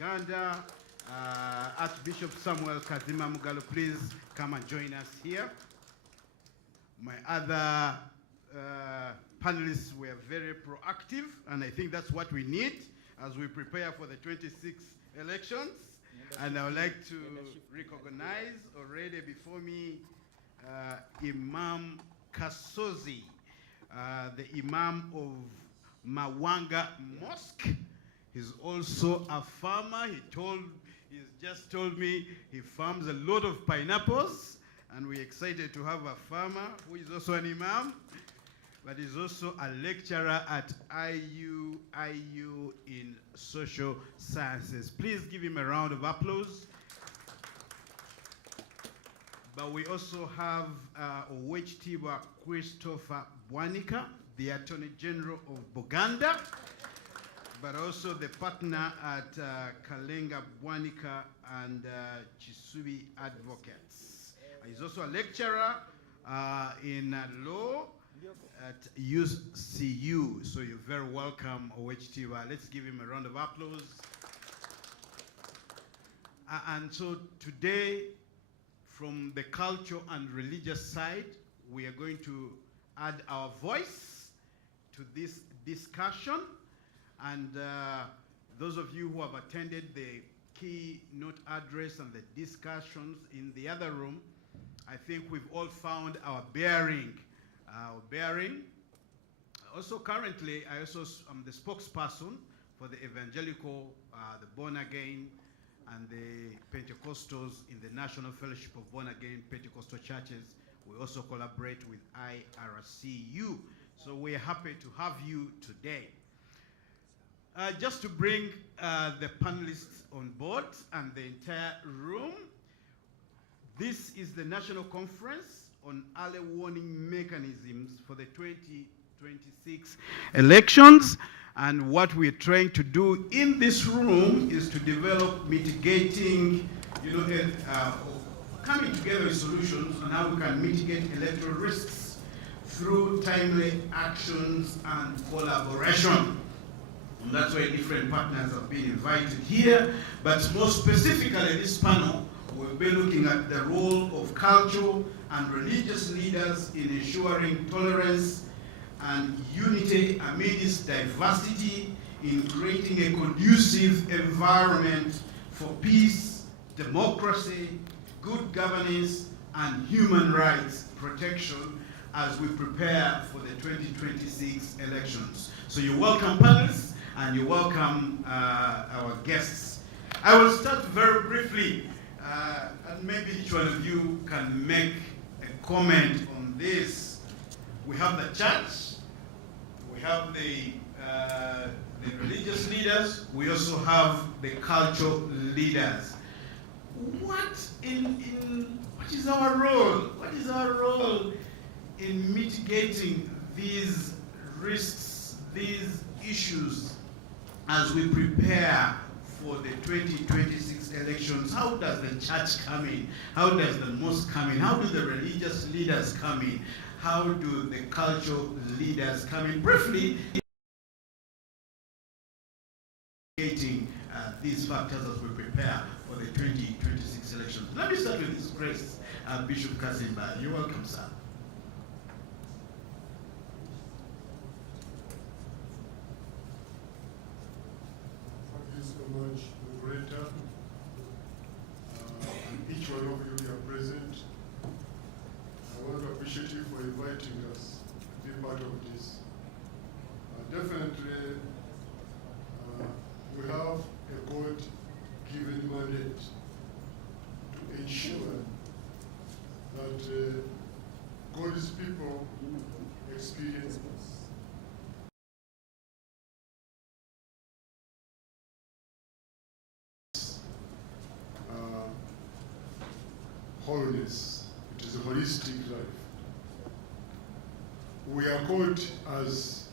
Uganda, Archbishop Samuel Kazima Mugalo, please come and join us here. My other panelists were very proactive, and I think that's what we need as we prepare for the 26 elections. And I would like to recognize already before me Imam Kasozi, the Imam of Mawanga Mosque. He's also a farmer. He's just told me he farms a lot of pineapples, and we're excited to have a farmer who is also an imam, but he's also a lecturer at IU in social sciences. Please give him a round of applause. But we also have Owechitibwa Christopher Bwanika, the Attorney General of Buganda, but also the partner at Kalenga Bwanika and Chisubi Advocates. He's also a lecturer in law at UCU. So you're very welcome, Owechitibwa. Let's give him a round of applause. And so today, from the culture and religious side, we are going to add our voice to this discussion. And those of you who have attended the keynote address and the discussions in the other room, I think we've all found our bearing. Also currently, I also am the spokesperson for the evangelical, the born again, and the Pentecostals in the National Fellowship of Born Again Pentecostal Churches. We also collaborate with IRCU. So we're happy to have you today. Just to bring the panelists on board and the entire room, this is the National Conference on Early Warning Mechanisms for the 2026 elections. And what we're trying to do in this room is to develop mitigating, coming together with solutions on how we can mitigate electoral risks through timely actions and collaboration. And that's why different partners have been invited here. But more specifically, this panel will be looking at the role of cultural and religious leaders in ensuring tolerance and unity amidst diversity, in creating a conducive environment for peace, democracy, good governance, and human rights protection as we prepare for the 2026 elections. So you're welcome, panelists, and you're welcome, our guests. I will start very briefly, and maybe each one of you can make a comment on this. We have the church, we have the religious leaders, we also have the cultural leaders. What is our role? What is our role in mitigating these risks, these issues, as we prepare for the 2026 elections? How does the church come in? How does the mosque come in? How do the religious leaders come in? How do the cultural leaders come in? Briefly, these factors as we prepare for the 2026 elections. Let me start with His Grace, Bishop Kazimba. You're welcome, sir. Thank you so much, moderator. And each one of you are present. I want to appreciate you for inviting us to be part of this. Definitely, we have a God-given mandate to ensure that God's people experience holiness. It is a holistic life. We are called as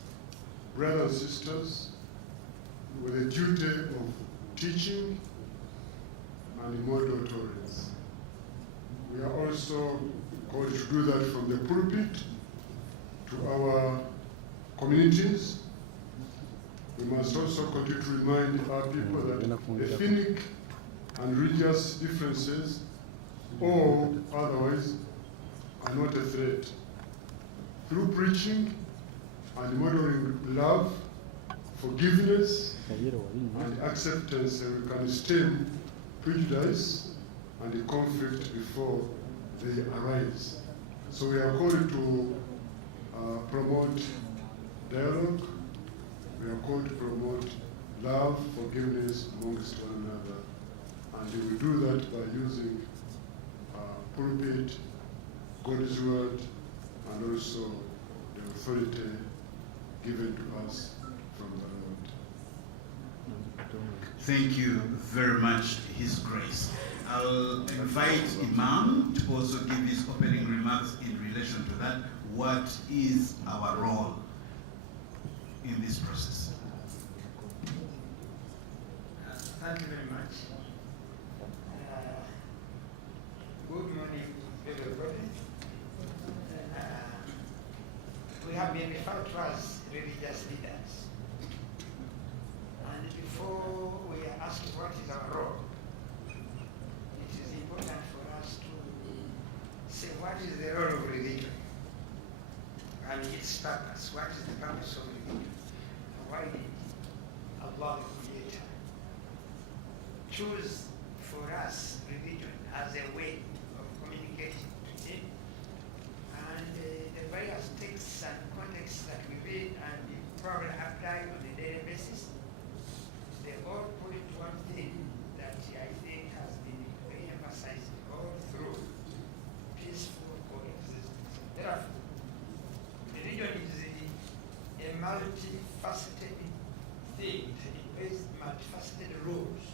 brothers and sisters with a duty of teaching and model tolerance. We are also called to do that from the pulpit to our communities We must also continue to remind our people that ethnic and religious differences, or otherwise, are not a threat. Through preaching and modeling love, forgiveness, and acceptance, we can stem prejudice and conflict before they arise. So we are called to promote dialogue. We are called to promote love, forgiveness amongst one another. And we do that by using pulpit, God's word, and also the authority given to us from the Lord. Thank you very much, His Grace. I'll invite Imam to also give his opening remarks in relation to that. What is our role in this process? Thank you very much. Good morning, everybody. We have been referred to as religious leaders. And before we are asked what is our role, it is important for us to say what is the role of religion and its purpose. What is the purpose of religion? And why did Allah, the Creator, choose for us religion as a way of communicating to Him? And the various texts and contexts that we read and we probably apply on a daily basis, they all point to one thing that I think has been re-emphasized all through: peaceful coexistence. Therefore, religion is a multifaceted thing. It plays multifaceted roles.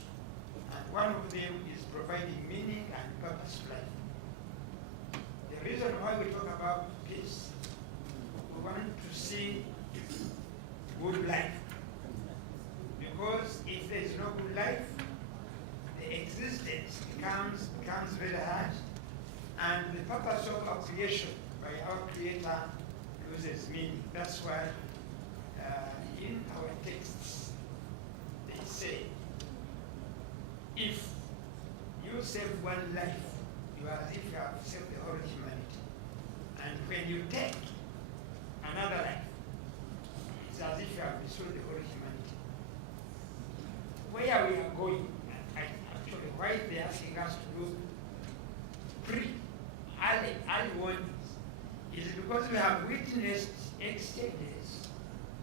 And one of them is providing meaning and purpose to life. The reason why we talk about peace, we want to see good life. Because if there is no good life, the existence becomes very hard, and the purpose of our creation by our Creator loses meaning. That's why in our texts they say, if you save one life, you are as if you have saved the whole humanity. And when you take another life, it's as if you have destroyed the whole humanity. Where we are going, actually, why they're asking us to do early warnings, is because we have witnessed exchanges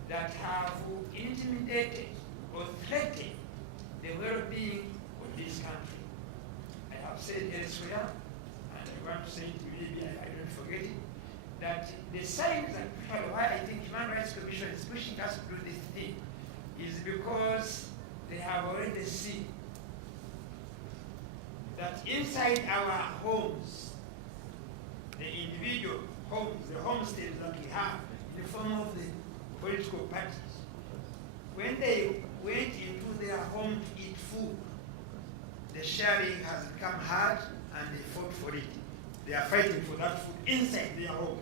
that have intimidated or threatened the well-being of this country. I have said elsewhere, and I want to say it maybe I don't forget it, that the signs and why I think Human Rights Commission is pushing us to do this thing is because they have already seen that inside our homes, the individual homes, the homesteads that we have in the form of the political parties, when they went into their home to eat food, the sharing has become hard and they fought for it. They are fighting for that food inside their home.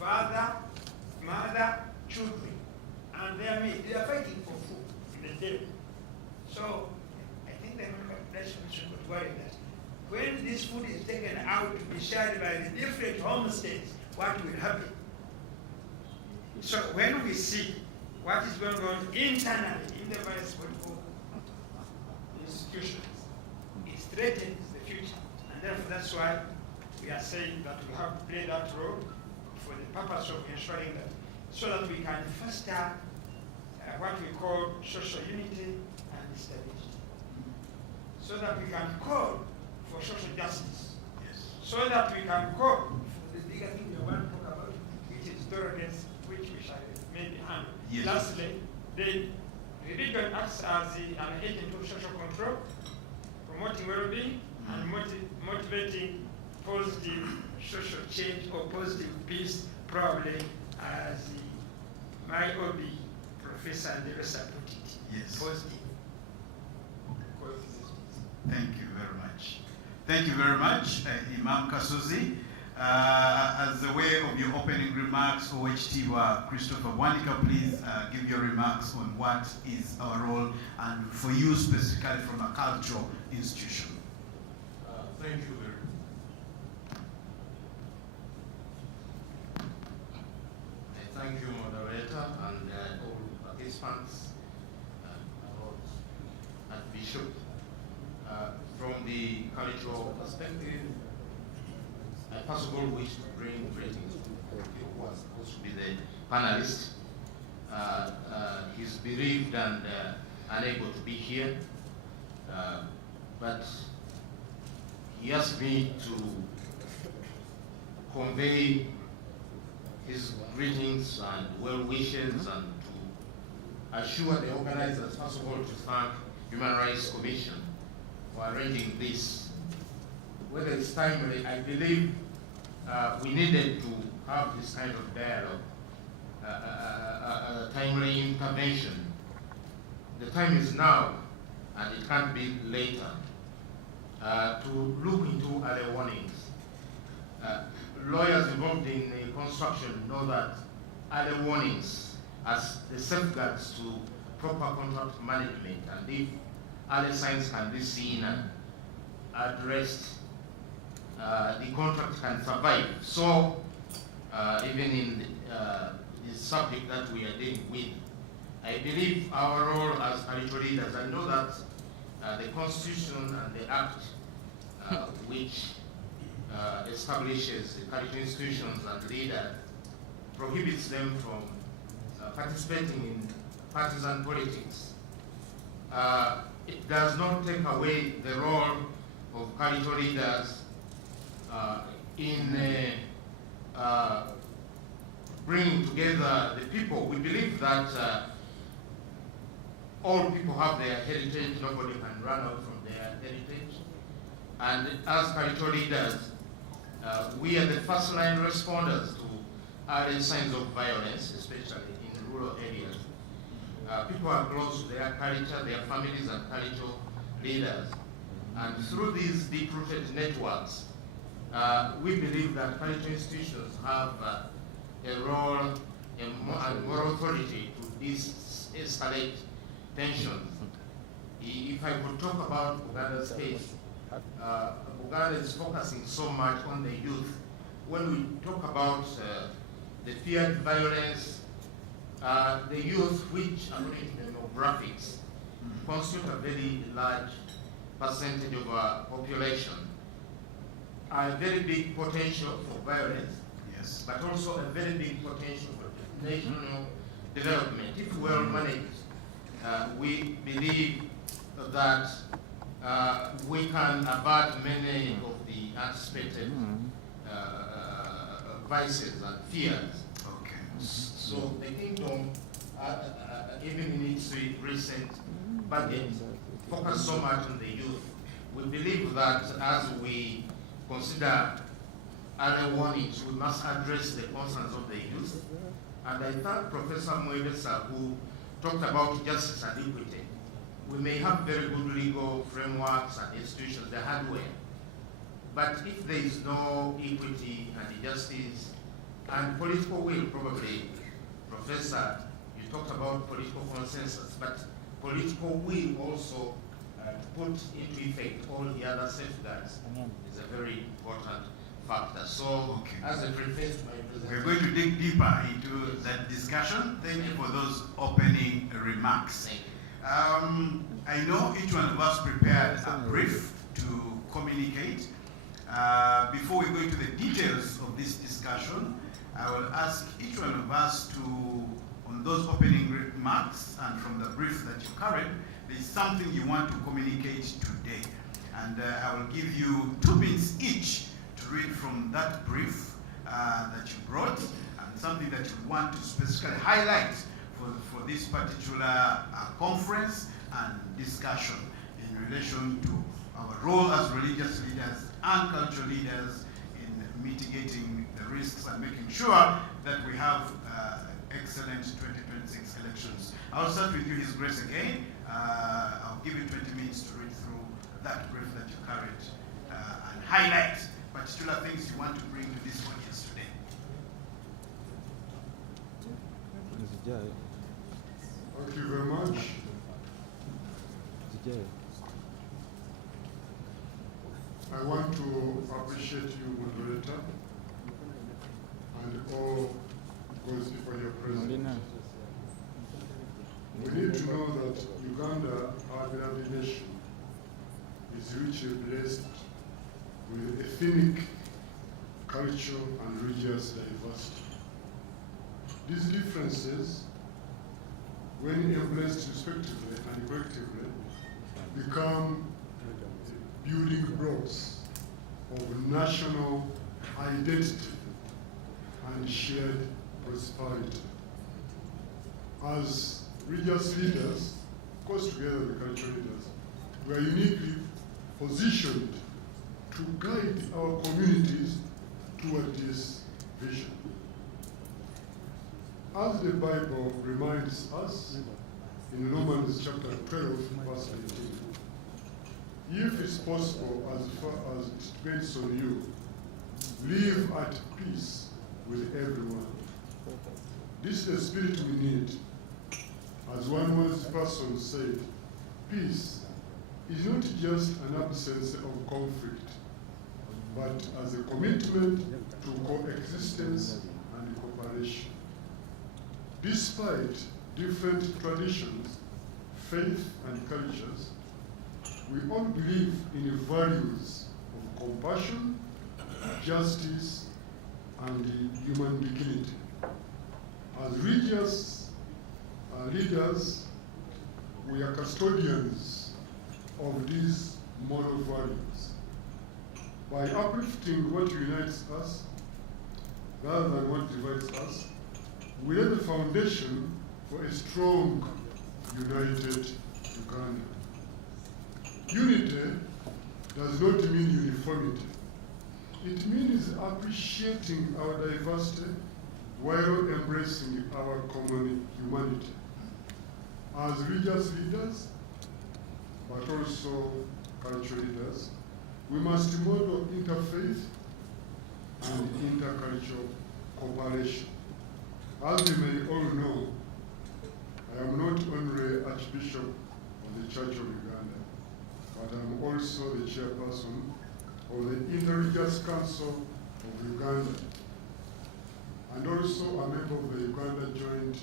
Father, mother, children, and their mate, they are fighting for food in the table. So I think the population should worry that when this food is taken out to be shared by the different homesteads, what will happen? So when we see what is going on internally in the various political institutions, it threatens the future. And therefore that's why we are saying that we have to play that role for the purpose of ensuring that, so that we can foster what we call social unity and stability. So that we can call for social justice. Yes. So that we can call for the bigger thing we want to talk about, which is tolerance, which we shall maybe handle. Yes. Lastly, the religion acts as an agent of social control, promoting well-being and motivating positive social change or positive peace, probably as my OB, Professor Anderson, put it. Yes. Positive. Thank you very much. Thank you very much, Imam Kasuzi. As a way of your opening remarks, OHT Christopher Wanika, please give your remarks on what is our role and for you specifically from a cultural institution. Thank you very much. Thank you, moderator, and all participants, and Bishop. From the cultural perspective, I first of all wish to bring greetings to who was supposed to be the panelist. He's bereaved and unable to be here, but he asked me to convey his greetings and well wishes and to assure the organizers, first of all, to thank Human Rights Commission for arranging this. Whether it's timely, I believe we needed to have this kind of dialogue, timely intervention. The time is now, and it can't be later, to look into early warnings. Lawyers involved in construction know that early warnings as the safeguards to proper contract management, and if early signs can be seen and addressed, the contract can survive. So, even in the subject that we are dealing with, I believe our role as cultural leaders, I know that the Constitution and the Act which establishes the cultural institutions and leaders prohibits them from participating in partisan politics. It does not take away the role of cultural leaders in bringing together the people. We believe that all people have their heritage, nobody can run out from their heritage. And as cultural leaders, we are the first line responders to early signs of violence, especially in rural areas. People are close to their culture, their families and cultural leaders. And through these deep-rooted networks, we believe that cultural institutions have a role and moral authority to de-escalate tensions. If I could talk about Uganda's case, Uganda is focusing so much on the youth. When we talk about the feared violence, the youth, which according to demographics, constitute a very large percentage of our population, are a very big potential for violence, Yes. but also a very big potential for national development. If well managed, we believe that we can avert many of the anticipated vices and fears. Okay. So the kingdom, even in its recent budget, focus so much on the youth. We believe that as we consider other warnings, we must address the concerns of the youth. And I thank Professor Mwebesa, who talked about justice and equity. We may have very good legal frameworks and institutions, the hardware. But if there is no equity and justice and political will, probably, Professor, you talked about political consensus, but political will also put into effect all the other safeguards is a very important factor. So, Okay. as a preface to my We're presentation, going to dig deeper into that discussion. Thank you for those opening remarks. thank you. I know each one of us prepared a brief to communicate. Before we go into the details of this discussion, I will ask each one of us to, on those opening remarks and from the brief that you carried, there's something you want to communicate today. And I will give you 2 minutes each to read from that brief that you brought and something that you want to specifically highlight for this particular conference and discussion in relation to our role as religious leaders and cultural leaders in mitigating the risks and making sure that we have excellent 2026 elections. I'll start with you, His Grace, again. I'll give you 20 minutes to read through that brief that you carried and highlight particular things you want to bring to this I want to appreciate you, moderator, and all those people here present. We need to know that Uganda, our beloved nation, is richly blessed with ethnic, cultural, and religious diversity. These differences, when embraced respectively and collectively, become building blocks of national identity and shared prosperity. As religious leaders, of course together with cultural leaders, we are uniquely positioned to guide our communities toward this vision. As the Bible reminds us in Romans chapter 12, verse 18, if it's possible, as far as it depends on you, live at peace with everyone. This is the spirit we need. As one wise person said, peace is not just an absence of conflict, but as a commitment to coexistence and cooperation. Despite different traditions, faith, and cultures, we all believe in the values of compassion, justice, and human dignity. As religious leaders, we are custodians of these moral values. By uplifting what unites us rather than what divides us, we lay the foundation for a strong, united Uganda. Unity does not mean uniformity. It means appreciating our diversity while embracing our common humanity. As religious leaders, but also cultural leaders, we must model interfaith and intercultural cooperation. As you may all know, I am not only Archbishop of the Church of Uganda, but I am also the chairperson of the Interreligious Council of Uganda, and also a member of the Uganda Joint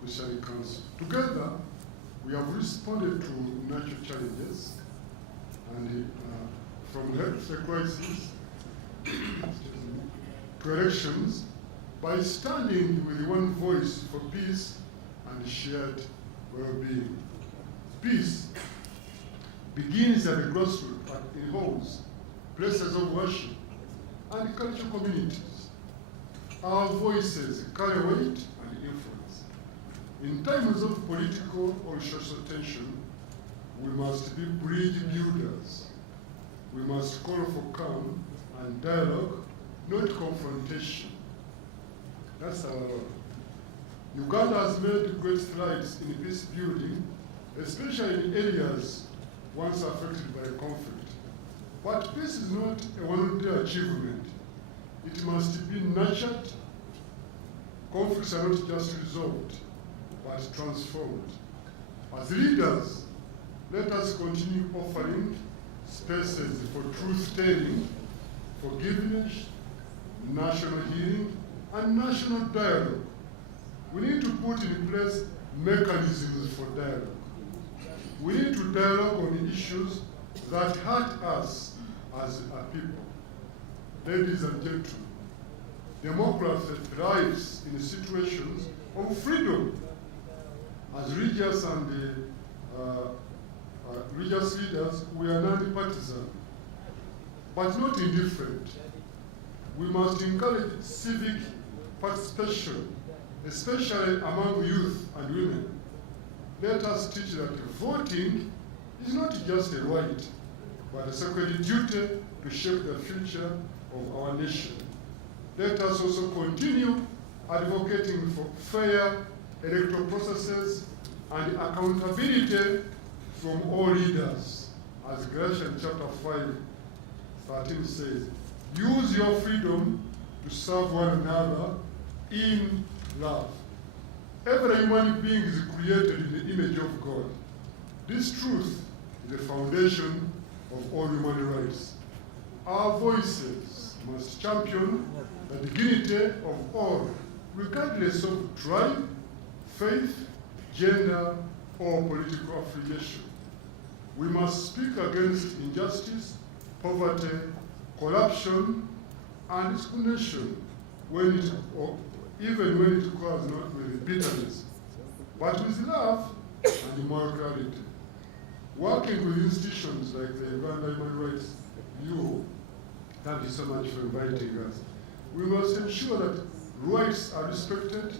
Christian Council. Together, we have responded to natural challenges and from health crisis to elections by standing with one voice for peace and shared well-being. Peace begins at the grassroots, in homes, places of worship, and cultural communities. Our voices carry weight and influence. In times of political or social tension, we must be bridge builders. We must call for calm and dialogue, not confrontation. That's our role. Uganda has made great strides in peace building, especially in areas once affected by conflict. But peace is not a one-day achievement. It must be nurtured. Conflicts are not just resolved, but transformed. As leaders, let us continue offering spaces for truth-telling, forgiveness, national healing, and national dialogue. We need to put in place mechanisms for dialogue. We need to dialogue on issues that hurt us as a people. Ladies and gentlemen, democracy thrives in situations of freedom. As religious and religious leaders, we are non-partisan, but not indifferent. We must encourage civic participation, especially among youth and women. Let us teach that voting is not just a right, but a sacred duty to shape the future of our nation. Let us also continue advocating for fair electoral processes and accountability from all leaders. As Galatians chapter 5:13 says, use your freedom to serve one another in love. Every human being is created in the image of God. This truth is the foundation of all human rights. Our voices must champion the dignity of all, regardless of tribe, faith, gender, or political affiliation. We must speak against injustice, poverty, corruption, and discrimination even when it occurs not with bitterness, but with love and moral clarity. Working with institutions like the Uganda Human Rights Bureau, thank you so much for inviting us. We must ensure that rights are respected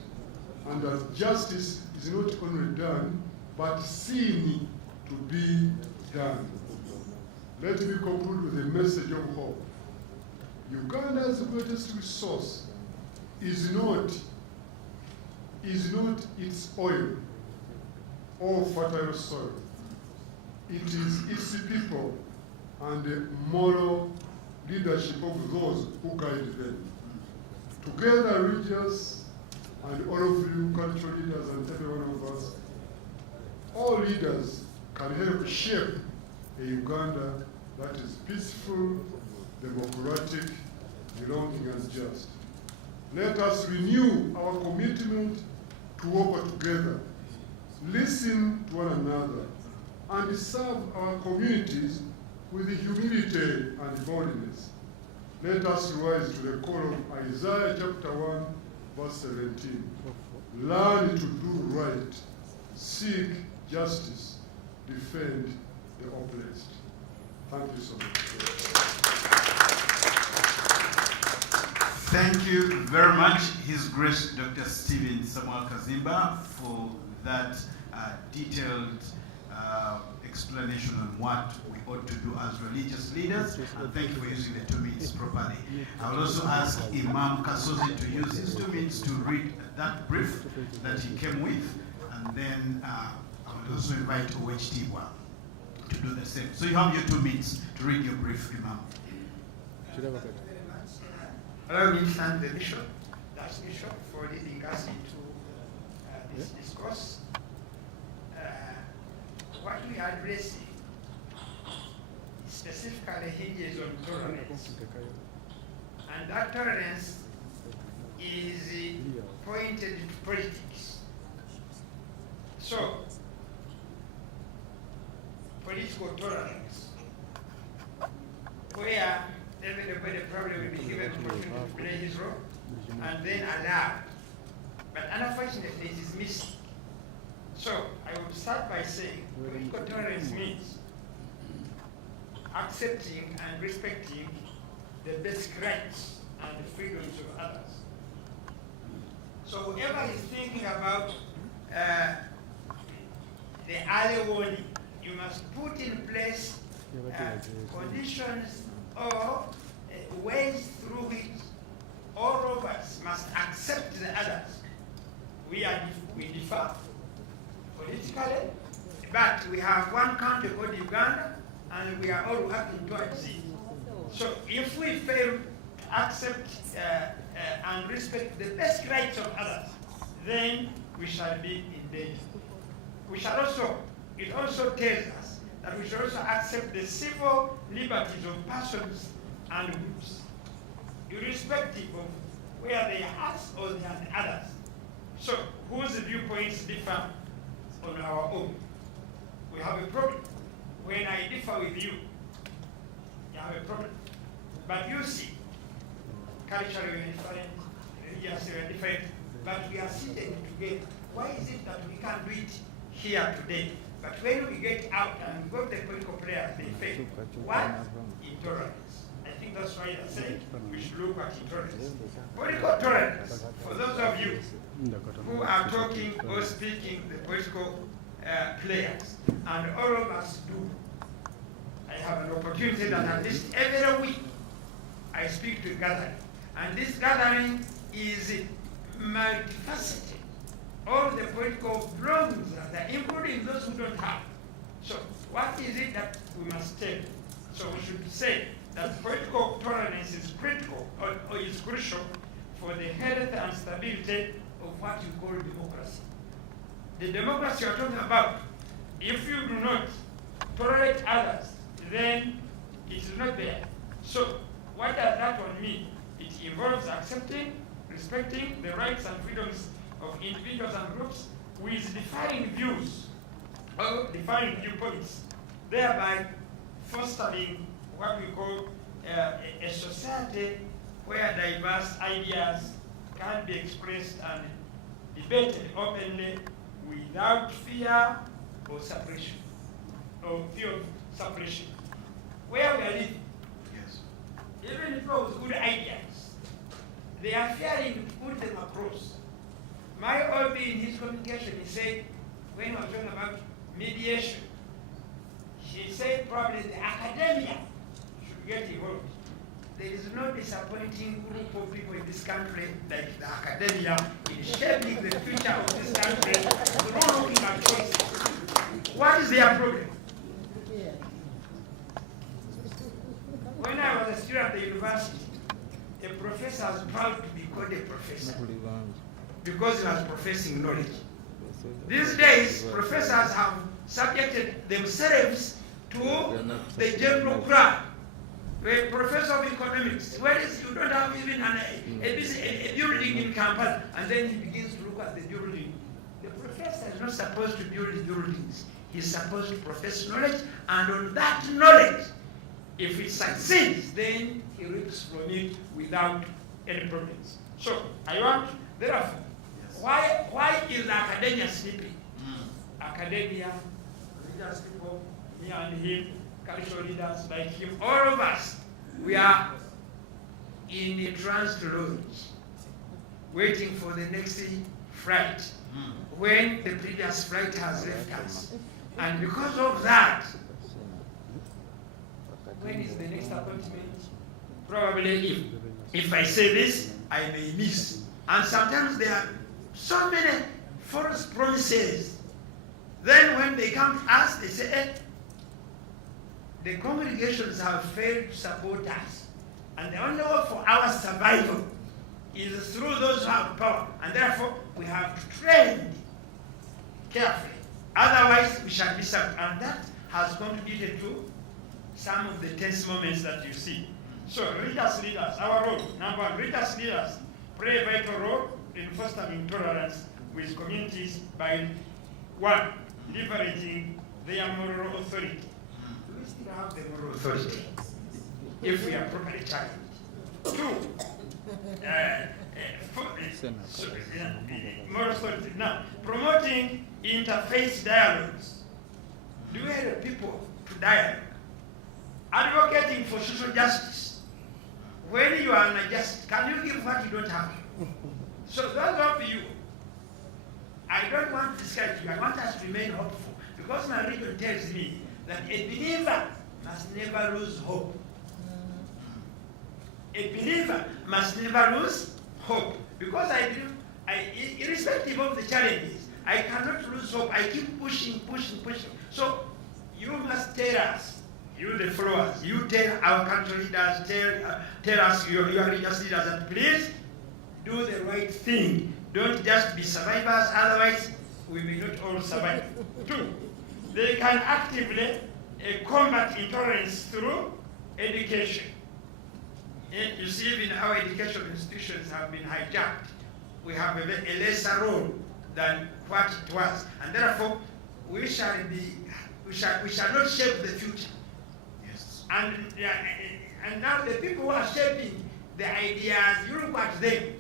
and that justice is not only done, but seen to be done. Let me conclude with a message of hope. Uganda's greatest resource is not its oil or fertile soil. It is its people and the moral leadership of those who guide them. Together, religious and all of you, cultural leaders and every one of us, all leaders can help shape a Uganda that is peaceful, democratic, belonging, and just. Let us renew our commitment to work together, listen to one another, and serve our communities with humility and boldness. Let us rise to the call of Isaiah chapter 1, verse 17. Learn to do right, seek justice, defend the oppressed. Thank you so much. Thank you very much, His Grace Dr. Stephen Samuel Kazimba, for that detailed explanation on what we ought to do as religious leaders, and thank you for using the 2 minutes properly. I will also ask Imam Kasozi to use his 2 minutes to read that brief that he came with, and then I will also invite OHT1 to do the same. So you have your 2 minutes to read your brief, Imam. Allow me to thank the Bishop, last Bishop, for leading us into this discourse. What we are addressing specifically hinges on tolerance. And that tolerance is pointed to politics. So, political tolerance, where everybody probably will be given opportunity to play his role and then allowed. But unfortunately, it is missing. So, I would start by saying political tolerance means accepting and respecting the basic rights and the freedoms of others. So whoever is thinking about the early warning, you must put in place conditions or ways through which all of us must accept the others. We differ politically, but we have one country called Uganda, and we are all working towards it. So if we fail to accept and respect the best rights of others, then we shall be in danger. It also tells us that we should also accept the civil liberties of persons and groups, irrespective of where they are us or they are the others. So whose viewpoints differ on our own? We have a problem. When I differ with you, you have a problem. But you see, culturally we are different, religiously we are different, but we are seated together. Why is it that we can't do it here today? But when we get out and we go to the political players, they fail. What? Intolerance. I think that's why I said we should look at intolerance. Political tolerance, for those of you who are talking or speaking the political players, and all of us do. I have an opportunity that at least every week I speak to a gathering, and this gathering is multifaceted. All the political belongings are there, including those who don't have. So what is it that we must take? So we should say that political tolerance is critical or is crucial for the health and stability of what you call democracy. The democracy you're talking about, if you do not tolerate others, then it is not there. So what does that one mean? It involves accepting, respecting the rights and freedoms of individuals and groups with defined views or defined viewpoints, thereby fostering what we call a society where diverse ideas can be expressed and debated openly without fear or suppression, or fear of suppression. Where we are living, Yes. even if it was good ideas, they are fearing to put them across. My OB in his communication, he said, when he was talking about mediation, he said probably the academia should get involved. There is no disappointing group of people in this country like the academia in shaping the future of this country through looking at choices. What is their problem? When I was a student at the university, a professor was proud to be called a professor because he was professing knowledge. These days, professors have subjected themselves to the general crowd. A professor of economics, whereas you don't have even a building in Kampala, and then he begins to look at the building. The professor is not supposed to build buildings. He's supposed to profess knowledge, and on that knowledge, if it succeeds, then he reaps from it without any problems. So, I want, therefore, why is academia sleeping? Academia, religious people, me and him, cultural leaders like him, all of us, we are in a trance lodge, waiting for the next flight, when the previous flight has left us. And because of that, when is the next appointment? Probably if I say this, I may miss. And sometimes there are so many false promises. Then when they come to us, they say, the congregations have failed to support us. And the only way for our survival is through those who have power. And therefore, we have to train carefully. Otherwise, we shall be served. And that has contributed to some of the tense moments that you see. So, religious leaders, our role. Number one, religious leaders play a vital role in fostering tolerance with communities by, one, leveraging their moral authority. Do we still have the moral authority if we are properly challenged? Two, moral authority. Now, promoting interfaith dialogues. Do we help people to dialogue? Advocating for social justice. When you are unjust, can you give what you don't have? So that's up to you. I don't want to discourage you. I want us to remain hopeful. Because my religion tells me that a believer must never lose hope. A believer must never lose hope. Because I believe, irrespective of the challenges, I cannot lose hope. I keep pushing. So you must tell us, you the followers, you tell our country leaders, tell us, your religious leaders, that please do the right thing. Don't just be survivors, otherwise we may not all survive. Two, they can actively combat intolerance through education. And you see, even our educational institutions have been hijacked. We have a lesser role than what it was. And therefore, we shall not shape the future. Yes. And now the people who are shaping the ideas, you look at them.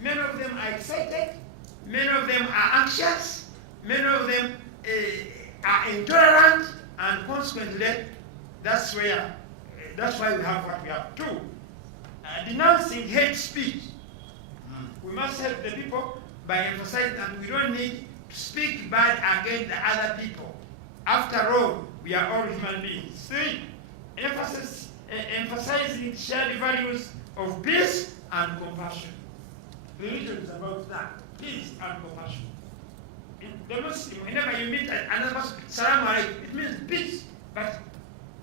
Many of them are excited, many of them are anxious, many of them are intolerant, and consequently, that's why we have what we have. Two, denouncing hate speech. We must help the people by emphasizing that we don't need to speak bad against the other people. After all, we are all human beings. Three, emphasizing shared values of peace and compassion. Religion is about that, peace and compassion. In the Muslim, whenever you meet another Muslim, salam alaikum, it means peace. But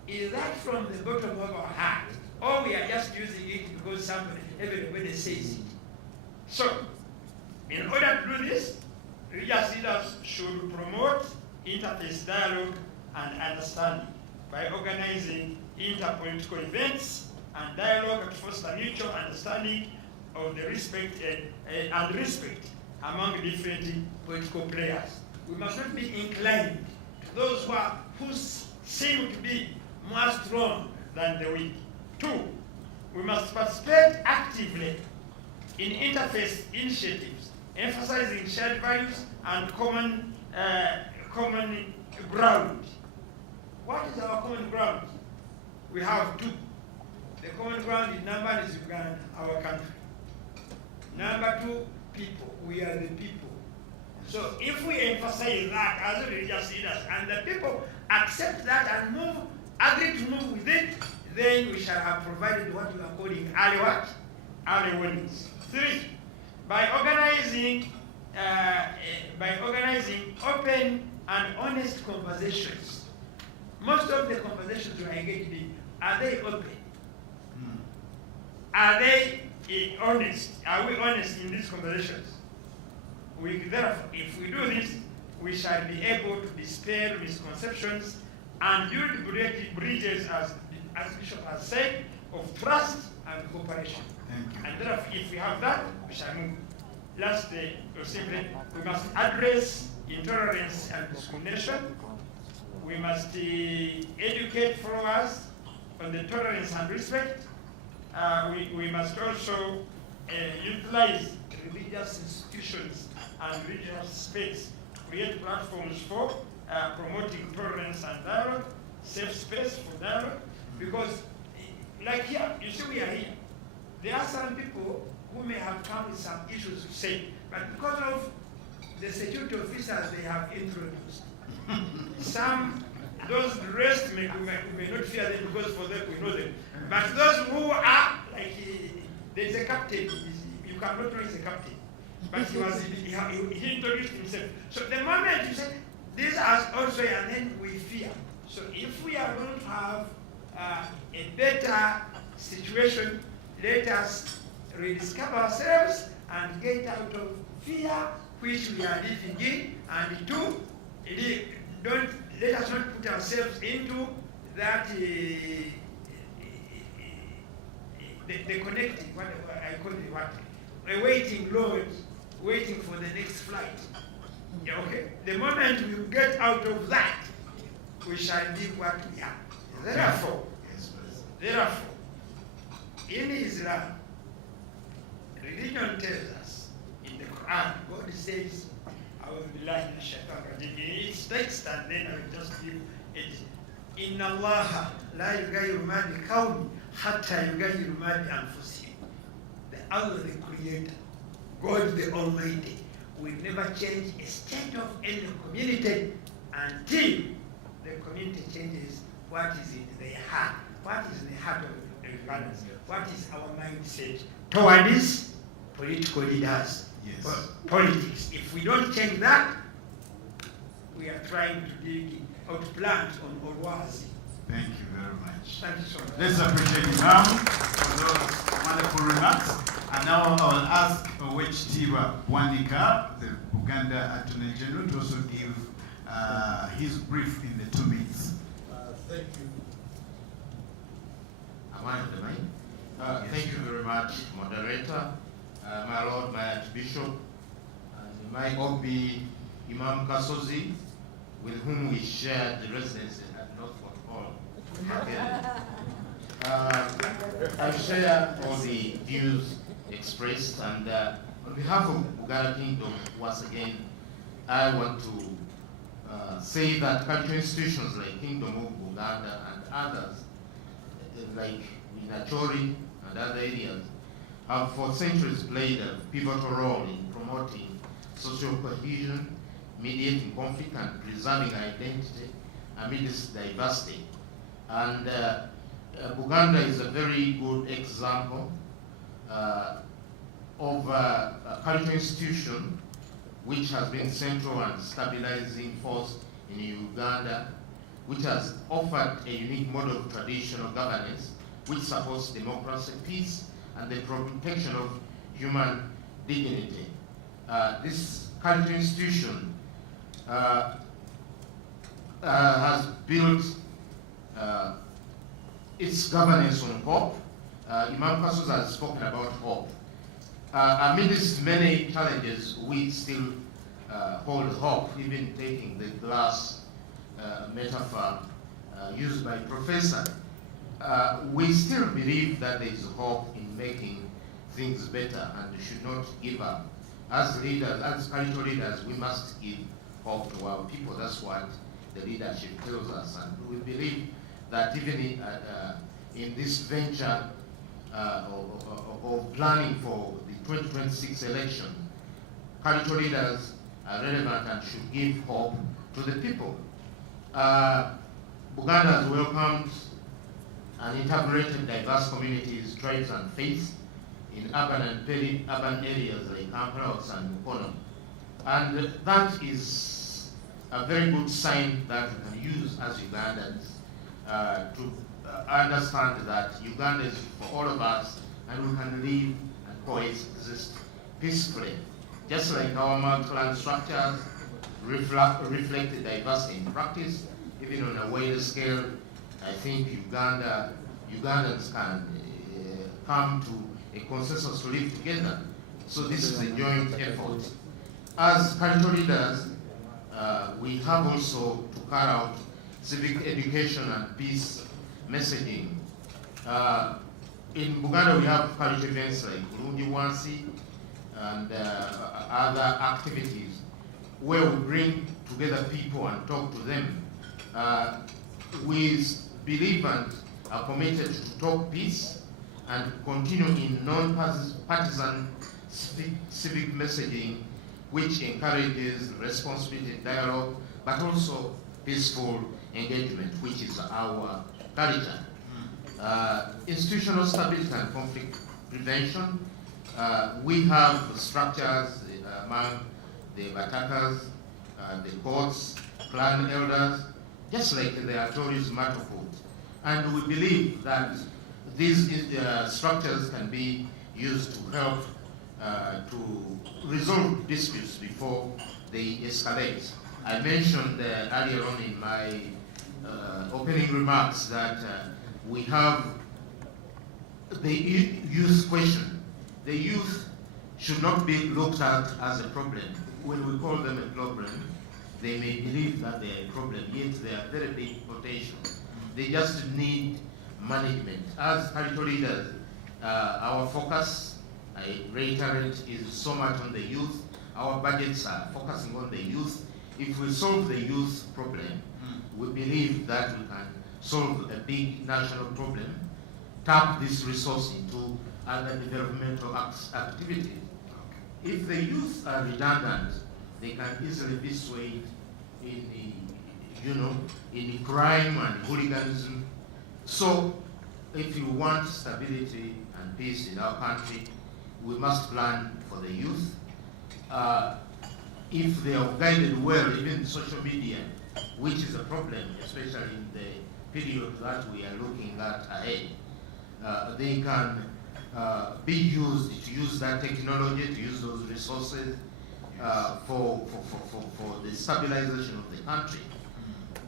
is that from the bottom of our heart? Or we are just using it because everybody says it? So, in order to do this, religious leaders should promote interfaith dialogue and understanding by organizing interpolitical events and dialogue to foster mutual understanding of the respect and respect among different political players. We must not be inclined to those who seem to be more strong than the weak. 2, we must participate actively in interfaith initiatives, emphasizing shared values and common ground. What is our common ground? We have 2. The common ground in number is Uganda, our country. Number 2, people. We are the people. So if we emphasize that as religious leaders and the people accept that and agree to move with it, then we shall have provided what we are calling early what? Early warnings. 3, by organizing open and honest conversations. Most of the conversations we are engaged in, are they open? Are they honest? Are we honest in these conversations? Therefore, if we do this, we shall be able to dispel misconceptions and build bridges, as Bishop has said, of trust and cooperation. And therefore, if we have that, we shall move. Lastly, simply, we must address intolerance and discrimination. We must educate followers on the tolerance and respect. We must also utilize religious institutions and religious space to create platforms for promoting tolerance and dialogue, safe space for dialogue. Because, like here, you see we are here. There are some people who may have come with some issues to say, but because of the security officers they have introduced, those rest we may not fear them because for them we know them. But those who are, like, there's a captain, you cannot know he's a captain. But he introduced himself. So the moment you say, these are also, and then we fear. So if we are going to have a better situation, let us rediscover ourselves and get out of fear which we are living in, and 2, let us not put ourselves into that the connecting, what I call it, what? A waiting load, waiting for the next flight. Yeah, okay? The moment we get out of that, we shall be what we are. Therefore, in Islam, religion tells us, in the Quran, God says, it's text, and then I will just give it. Inna Allah la yughayyiru ma bi qawmin hatta yughayyiru ma bi anfusihim. The Allah, the Creator, God the Almighty, will never change a state of any community until the community changes what is in their heart. What is in the heart of the Ugandans? What is our mindset towards political leaders? Yes. Politics. If we don't change that, we are trying to dig out plants on Olwazi. Thank you very much. Thank you so much. Let's appreciate Imam for those wonderful remarks. And now I will ask Owechitiibwa Bwanika, the Uganda Attorney General, to also give his brief in the 2 minutes. Thank you. Am I on the mic? Yes. Thank you very much, moderator, my Lord, my Archbishop, and my OB, Imam Kasozi, with whom we shared the residency at Northford Hall. I share all the views expressed, and on behalf of Uganda Kingdom, once again, I want to say that cultural institutions like Kingdom of Uganda and others, like Inachori and other areas, have for centuries played a pivotal role in promoting social cohesion, mediating conflict, and preserving identity amidst diversity. And Uganda is a very good example of a cultural institution which has been central and stabilizing force in Uganda, which has offered a unique model of traditional governance which supports democracy, peace, and the protection of human dignity. This cultural institution has built its governance on hope, Imam Kasus has spoken about hope. Amidst many challenges, we still hold hope, even taking the glass metaphor used by Professor. We still believe that there is hope in making things better and should not give up. As leaders, as spiritual leaders, we must give hope to our people. That's what the leadership tells us. And we believe that even in this venture of planning for the 2026 election, spiritual leaders are relevant and should give hope to the people. Uganda has welcomed and integrated diverse communities, tribes, and faiths in urban and peri-urban areas like Kampala and Mukono. And that is a very good sign that we can use as Ugandans to understand that Uganda is for all of us and we can live and coexist peacefully. Just like our multi-land structures reflect the diversity in practice, even on a wider scale, I think Ugandans can come to a consensus to live together. So this is a joint effort. As spiritual leaders, we have also to carry out civic education and peace messaging. In Uganda, we have cultural events like Burundi Wansi and other activities where we bring together people and talk to them. We believe and are committed to talk peace and continue in non-partisan civic messaging, which encourages responsibility, dialogue, but also peaceful engagement, which is our culture. Institutional stability and conflict prevention. We have structures among the Batakas, the courts, clan elders, just like the Atori's Matterport. And we believe that these structures can be used to help to resolve disputes before they escalate. I mentioned earlier on in my opening remarks that we have the youth question. The youth should not be looked at as a problem. When we call them a problem, they may believe that they are a problem, yet they are very big potential. They just need management. As spiritual leaders, our focus, I reiterate, is so much on the youth. Our budgets are focusing on the youth. If we solve the youth problem, we believe that we can solve a big national problem, tap this resource into other developmental activities. If the youth are redundant, they can easily be swayed in the crime and hooliganism. So, if you want stability and peace in our country, we must plan for the youth. If they are guided well, even social media, which is a problem, especially in the period that we are looking at ahead, they can be used to use that technology, to use those resources for the stabilization of the country.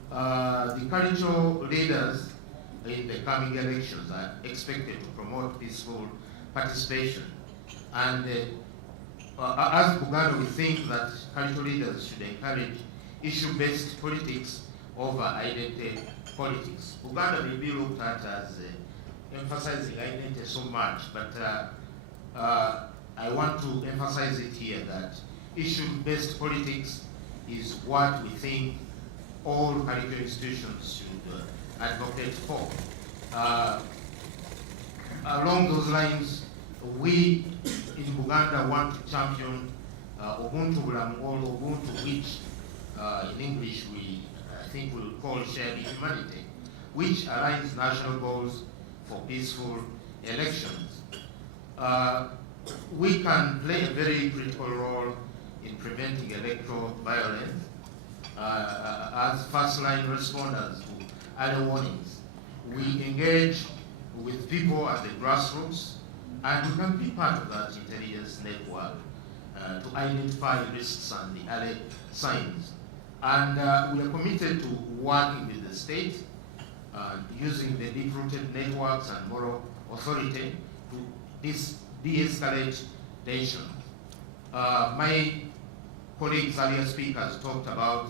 The cultural leaders in the coming elections are expected to promote peaceful participation. And as Uganda, we think that cultural leaders should encourage issue-based politics over identity politics. Uganda may be looked at as emphasizing identity so much, but I want to emphasize it here that issue-based politics is what we think all cultural institutions should advocate for. Along those lines, we in Uganda want to champion Ubuntu Bulamu, or Ubuntu, which in English I think we'll call shared humanity, which aligns national goals for peaceful elections. We can play a very critical role in preventing electoral violence as first-line responders to early warnings. We engage with people at the grassroots, and we can be part of that intelligence network to identify risks and the early signs. And we are committed to working with the state using the deep-rooted networks and moral authority to de-escalate tension. My colleagues, earlier speakers, talked about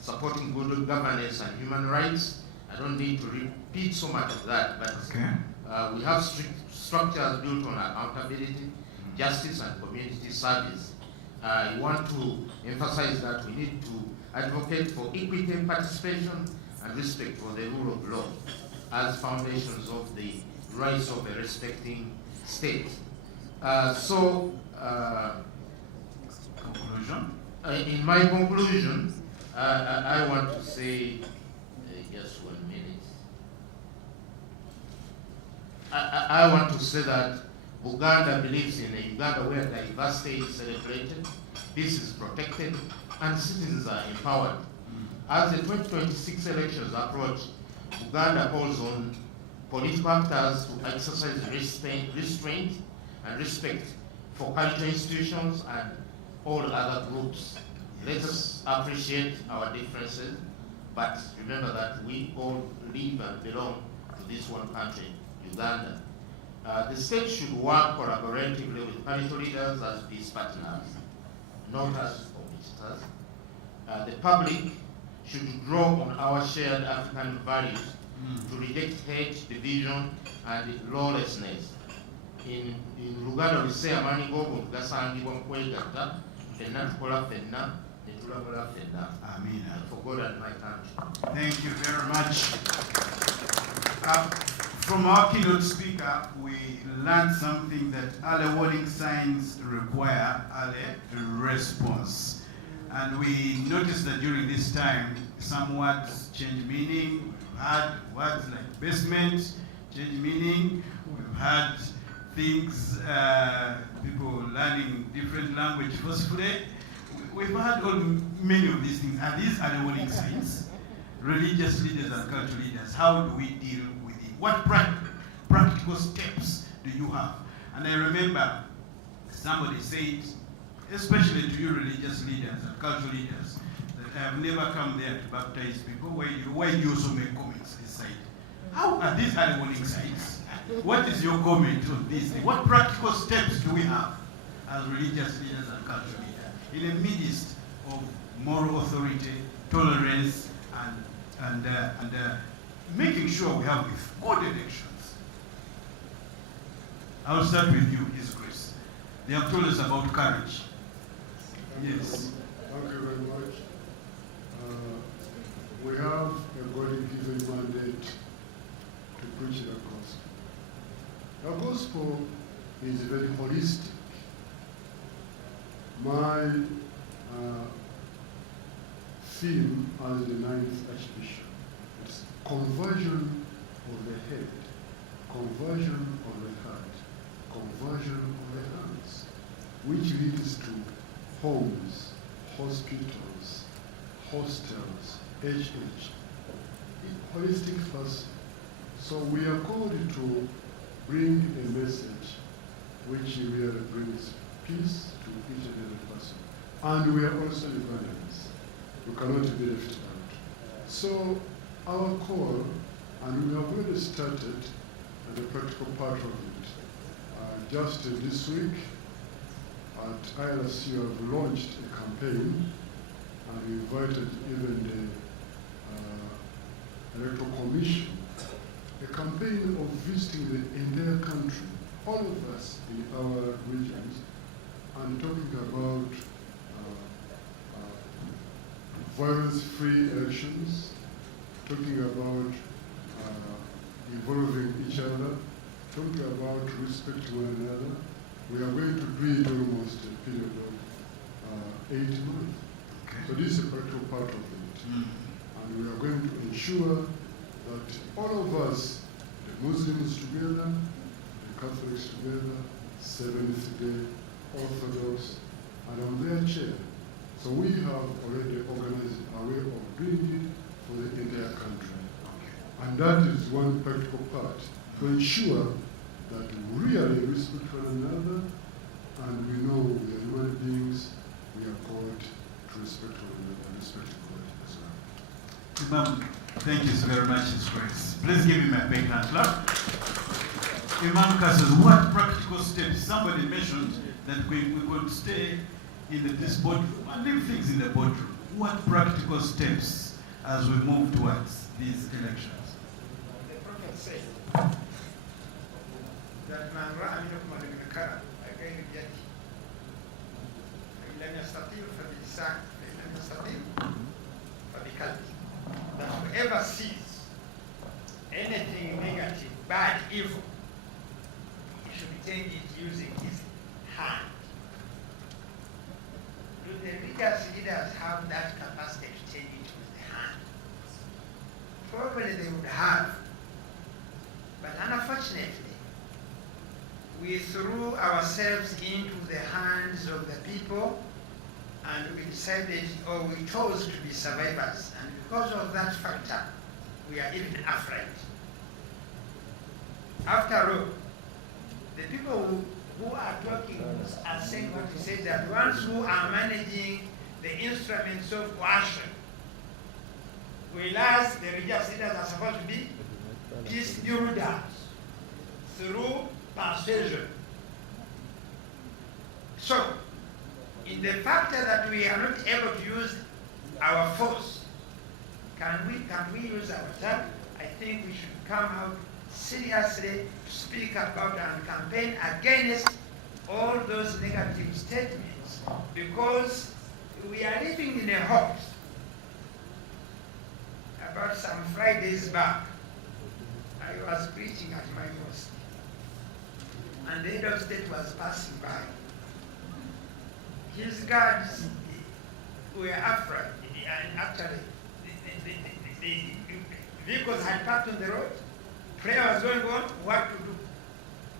supporting good governance and human rights. I don't need to repeat so much of that, but we have strict structures built on accountability, justice, and community service. I want to emphasize that we need to advocate for equity, participation, and respect for the rule of law as foundations of the rights of a respecting state. Conclusion? In my conclusion, I want to say, just 1 minute. I want to say that Uganda believes in a Uganda where diversity is celebrated, peace is protected, and citizens are empowered. As the 2026 elections approach, Uganda calls on political actors to exercise restraint and respect for cultural institutions and all other groups. Let us appreciate our differences, but remember that we all live and belong to this one country, Uganda. The state should work collaboratively with cultural leaders as peace partners, not as competitors. The public should draw on our shared African values to reject hate, division, and lawlessness. In Uganda we say amani gogo tugasangibwa mu kwegatta fenna tukola fenna ne tulabula fenna. Amina. For God and my country. Thank you very much. From our keynote speaker, we learned something that early warning signs require early response. And we noticed that during this time, some words change meaning. We've had words like basement change meaning. We've had things, people learning different language forcefully. We've had many of these things. Are these early warning signs? Religious leaders and cultural leaders, how do we deal with it? What practical steps do you have? And I remember somebody said, especially to you religious leaders and cultural leaders, that I have never come there to baptize people. Why do you also make comments this side? How are these early warning signs? What is your comment on this? What practical steps do we have as religious leaders and cultural leaders in the midst of moral authority, tolerance, and making sure we have good elections? I'll start with you, His Grace. They have told us about courage. Yes. Thank you very much. We have a God-given mandate to preach the gospel. The gospel is very holistic. My theme as the 9th Archbishop is conversion of the head, conversion of the heart, conversion of the hands, which leads to homes, hospitals, hostels, HH, holistic first. So we are called to bring a message which really brings peace to each and every person. And we are also Ugandans. We cannot be left out. So our call, and we have already started the practical part of it. Just this week at IRC we have launched a campaign, and we invited even the Electoral Commission, a campaign of visiting the entire country, all of us in our regions, and talking about violence-free elections, talking about involving each other, talking about respect to one another. We are going to do it almost a period of 8 months. Okay. So this is a practical part of it. And we are going to ensure that all of us, the Muslims together, the Catholics together, Seventh-day, Orthodox, and on their chair. So we have already organized a way of doing it for the entire country. And that is one practical part, to ensure that we really respect one another, and we know we are human beings, we are called to respect one another and respect God as well. Imam, Thank you so very much, His Grace. Please give him a big hand clap. Imam says, what practical steps? Somebody mentioned that we could stay in this boardroom and leave things in the boardroom. What practical steps as we move towards these elections? The Prophet said that man ra'a minkum al-munkara فغير بيده فإن لم يستطيع فبلسانه فإن لم يستطيع فبقلبه. That whoever sees anything negative, bad, evil, he should change it using his hand. Do the religious leaders have that capacity to change it with the hand? Probably they would have. But unfortunately, we threw ourselves into the hands of the people and we decided, or we chose to be survivors. And because of that factor, we are even afraid. After all, the people who are talking are saying what we say, that ones who are managing the instruments of coercion, whereas the religious leaders are supposed to be peace builders through persuasion. So, in the factor that we are not able to use our force, can we use our tongue? I think we should come out seriously to speak about and campaign against all those negative statements, because we are living in a hope. About some Fridays back, I was preaching at my mosque, and the head of state was passing by. His guards were afraid, and actually the vehicles had parked on the road. Prayer was going on, what to do?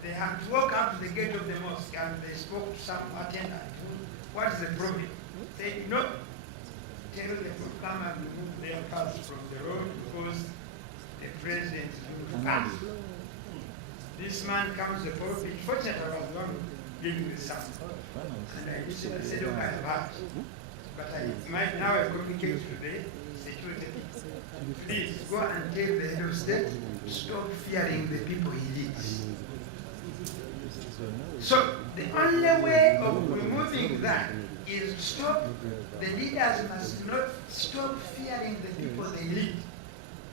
They had to walk up to the gate of the mosque and they spoke to some attendant. What is the problem? They said, no, tell them to come and remove their cars from the road because the president is going to pass. This man comes to the pulpit. Fortunately, I was the one giving the sermon. And I listened, I said, okay, I've heard. But now I communicate to the security people. Please go and tell the head of state to stop fearing the people he leads. So the only way of removing that is to stop. The leaders must not stop fearing the people they lead.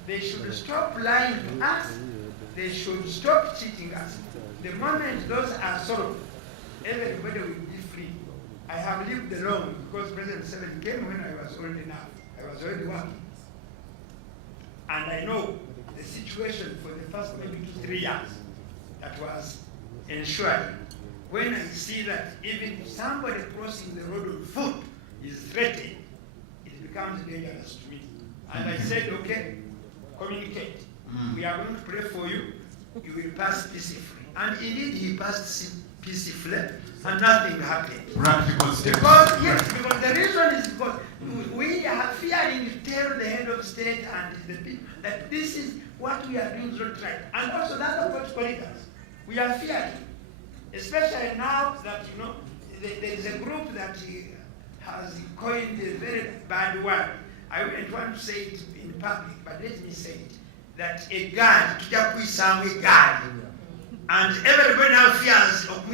They should stop lying to us. They should stop cheating us. The moment those are solved, everybody will be free. I have lived alone because President Museveni came when I was old enough. I was already working. And I know the situation for the first maybe 2 3 years that was ensured. When I see that even somebody crossing the road on foot is threatened, it becomes dangerous to me. And I said, okay, communicate. We are going to pray for you. You will pass peacefully. And indeed, he passed peacefully, and nothing happened. Practical steps. Because, yes, because the reason is because we are fearing to tell the head of state and the people that this is what we are doing is not right. And also the other political leaders, we are fearing. Especially now that, you know, there is a group that has coined a very bad word. I wouldn't want to say it in public, but let me say it. That a God, a God. And everybody now fears of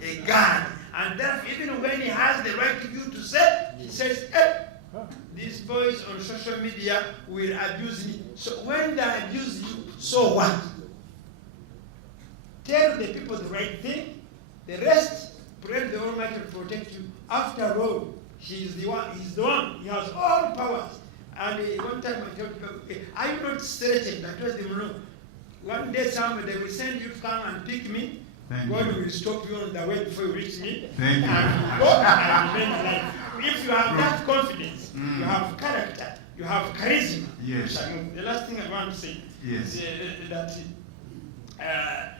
a God. And then even when he has the right to you to say, he says, hey, these boys on social media will abuse me. So when they abuse you, so what? Tell the people the right thing. The rest, pray the Almighty to protect you. After all, he is the one. He's the one. He has all powers. And one time I told people, okay, are you not certain? I told them, no. One day somebody will send you to come and pick me. God will stop you on the way before you reach me. Thank you. And go and remain alive. If you have that confidence, you have character, you have charisma. Yes. The last thing I want to say Yes. is that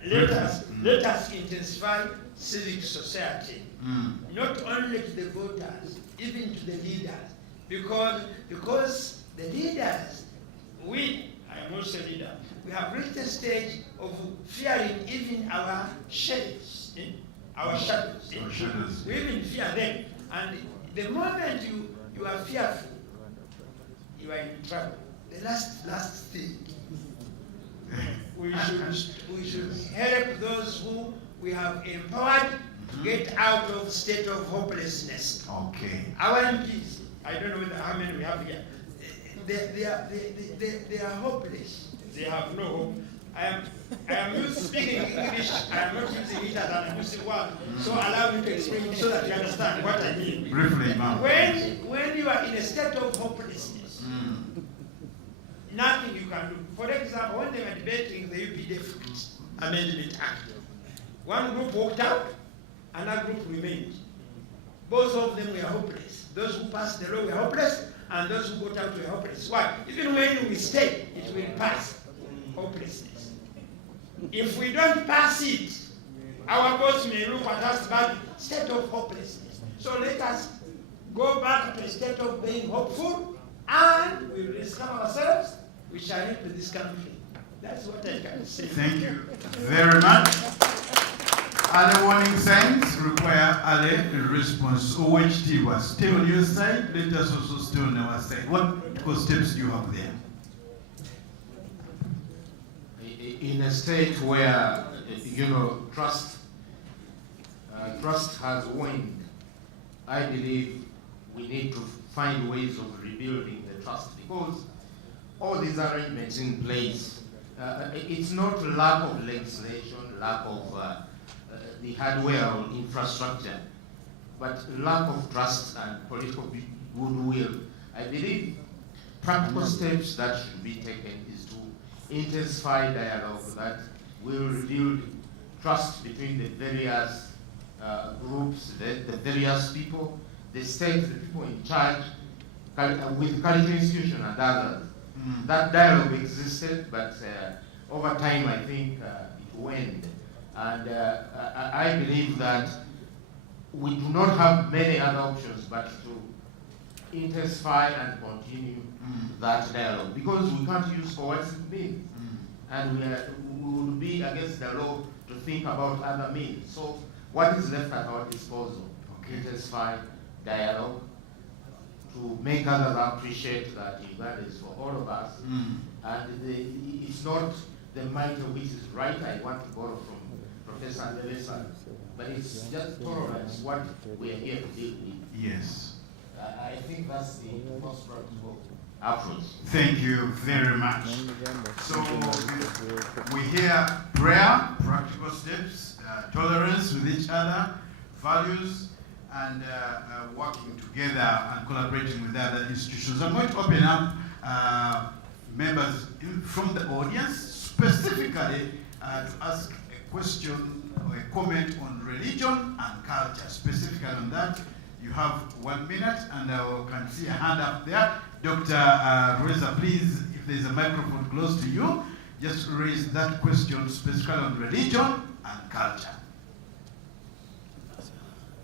let us intensify civic society, not only to the voters, even to the leaders, because the leaders, I am also a leader, we have reached a stage of fearing even our shades, our shadows. Our shadows. We even fear them. And the moment you are fearful, you are in trouble. the last thing. We should help those who we have empowered to get out of state of hopelessness. Okay. Our MPs, I don't know how many we have here, they are hopeless. They have no hope. I am used to speaking English. I am not using it as an abusive word. So allow me to explain it so that you understand what I mean. Briefly, ma'am. When you are in a state of hopelessness, nothing you can do. For example, when they were debating the UPDF Amendment Act, one group walked out, another group remained. Both of them were hopeless. Those who passed the law were hopeless, and those who got out were hopeless. Why? Even when we stay, it will pass. Hopelessness. If we don't pass it, our boss may look at us bad, state of hopelessness. So let us go back to a state of being hopeful, and we will discover ourselves. We shall help this country. That's what I can say. Thank you very much. Other warning signs require other response. OHT was stay on your side. Let us also stay on our side. What steps do you have there? In a state where, trust has waned, I believe we need to find ways of rebuilding the trust, because all these arrangements in place, it's not lack of legislation, lack of the hardware or infrastructure, but lack of trust and political goodwill. I believe practical steps that should be taken is to intensify dialogue that will rebuild trust between the various groups, the various people, the state, the people in charge, with cultural institutions and others. That dialogue existed, but over time I think it waned. And I believe that we do not have many other options but to intensify and continue that dialogue, because we can't use coercive means, and we would be against the law to think about other means. So what is left at our disposal? Intensify dialogue to make others appreciate that Uganda is for all of us, and it's not the mighty which is right. I want to borrow from Professor Andelesa, but it's just tolerance, what we are here to deal with. Yes. I think that's the most practical approach. Thank you very much. So we hear prayer, practical steps, tolerance with each other, values, and working together and collaborating with other institutions. I'm going to open up members from the audience specifically to ask a question or a comment on religion and culture. Specifically on that, you have 1 minute, and I can see a hand up there. Dr. Reza, please, if there's a microphone close to you, just raise that question specifically on religion and culture.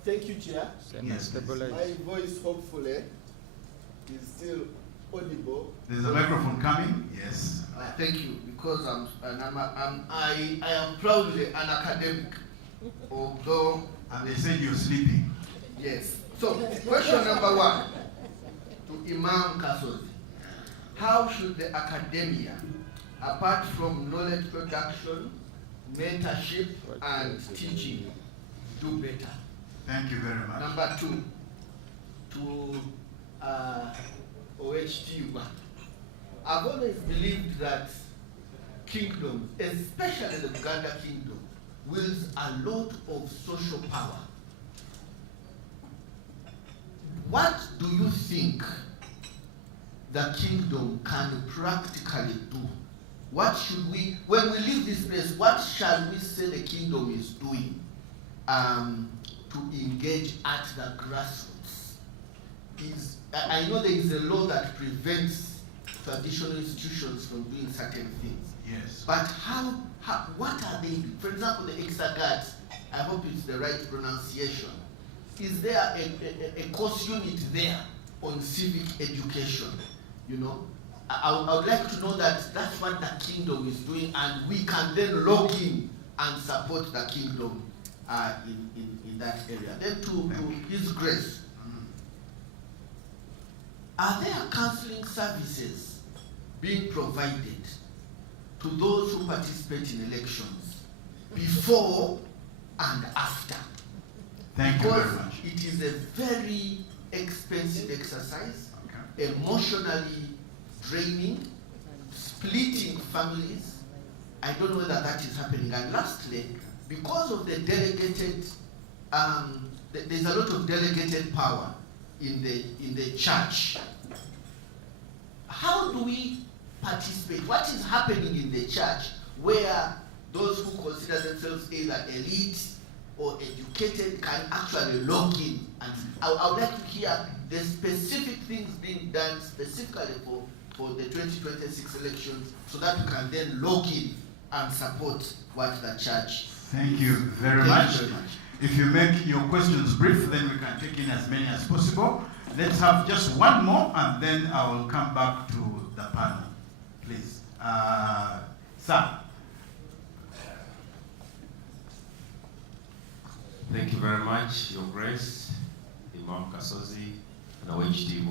Thank you, Chair. Yes, my voice, hopefully, is still audible. There's a microphone coming. Yes. Thank you, because I am proudly an academic, although. And they said you're sleeping. Yes. So, question number 1 to Imam Kasozi. How should the academia, apart from knowledge production, mentorship, and teaching, do better? Thank you very much. Number 2, to OHT Uganda. I've always believed that kingdoms, especially the Uganda kingdom, wields a lot of social power. What do you think the kingdom can practically do? What should we, when we leave this place, what shall we say the kingdom is doing to engage at the grassroots? I know there is a law that prevents traditional institutions from doing certain things. Yes. But what are they doing? For example, the Exagat, I hope it's the right pronunciation. Is there a course unit there on civic education? You know, I would like to know that that's what the kingdom is doing, and we can then log in and support the kingdom in that area. Then to His Grace, are there counseling services being provided to those who participate in elections before and after. Thank you very Because much. it is a very expensive exercise, Okay. emotionally draining, splitting families. I don't know whether that is happening. And lastly, because of the delegated, there's a lot of delegated power in the church. How do we participate? What is happening in the church where those who consider themselves either elite or educated can actually log in? And I would like to hear the specific things being done specifically for the 2026 elections, so that you can then log in and support what the church. Thank you very much. If you make your questions brief, then we can take in as many as possible. Let's have just one more, and then I will come back to the panel. Please. Sir. Thank you very much, Your Grace, Imam Kasozi, and OHD.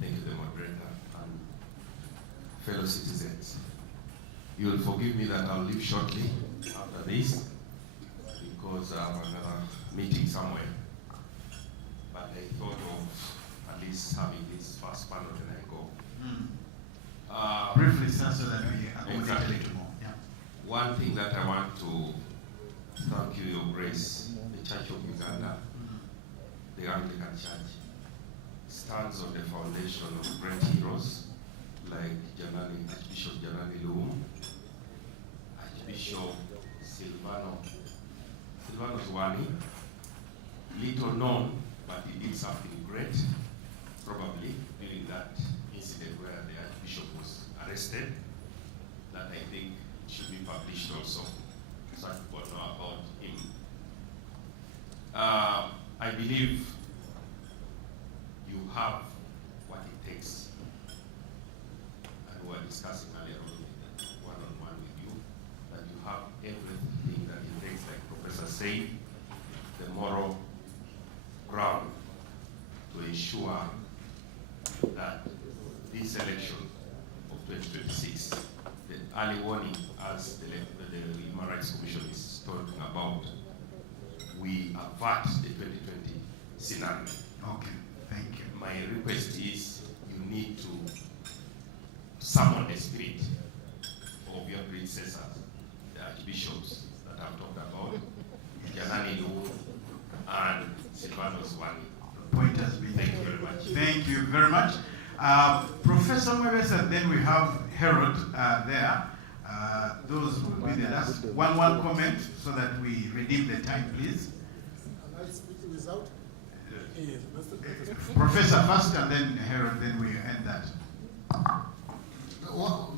Thank you, the moderator, and fellow citizens. You will forgive me that I'll leave shortly after this, because I have another meeting somewhere. But I thought of at least having this first panel when I go. Briefly, sir, so that we accommodate Exactly. a little more. Yeah. One thing that I want to thank you, Your Grace, the Church of Uganda, the Anglican Church, stands on the foundation of great heroes like Archbishop Janani Luum, Archbishop Silvano Zwani, little known, but he did something great, probably during that incident where the Archbishop was arrested, that I think should be published also, so people know about him. I believe you have what it takes, and we were discussing earlier on one-on-one with you, that you have everything that it takes, like Professor said, the moral ground to ensure that this election of 2026, the early warning, as the Human Rights Commission is talking about, we avert the 2020 scenario. Okay. Thank you. My request is you need to summon the spirit of your predecessors, the archbishops that I've talked about, Janani Luum and Silvano Zwani. The point has been Thank you very much. Thank you very much. Professor Mwebes, and then we have Herod there. Those will be the last. One comment so that we redeem the time, please. Can I speak without? Yes. Professor first, and then Herod, then we end that.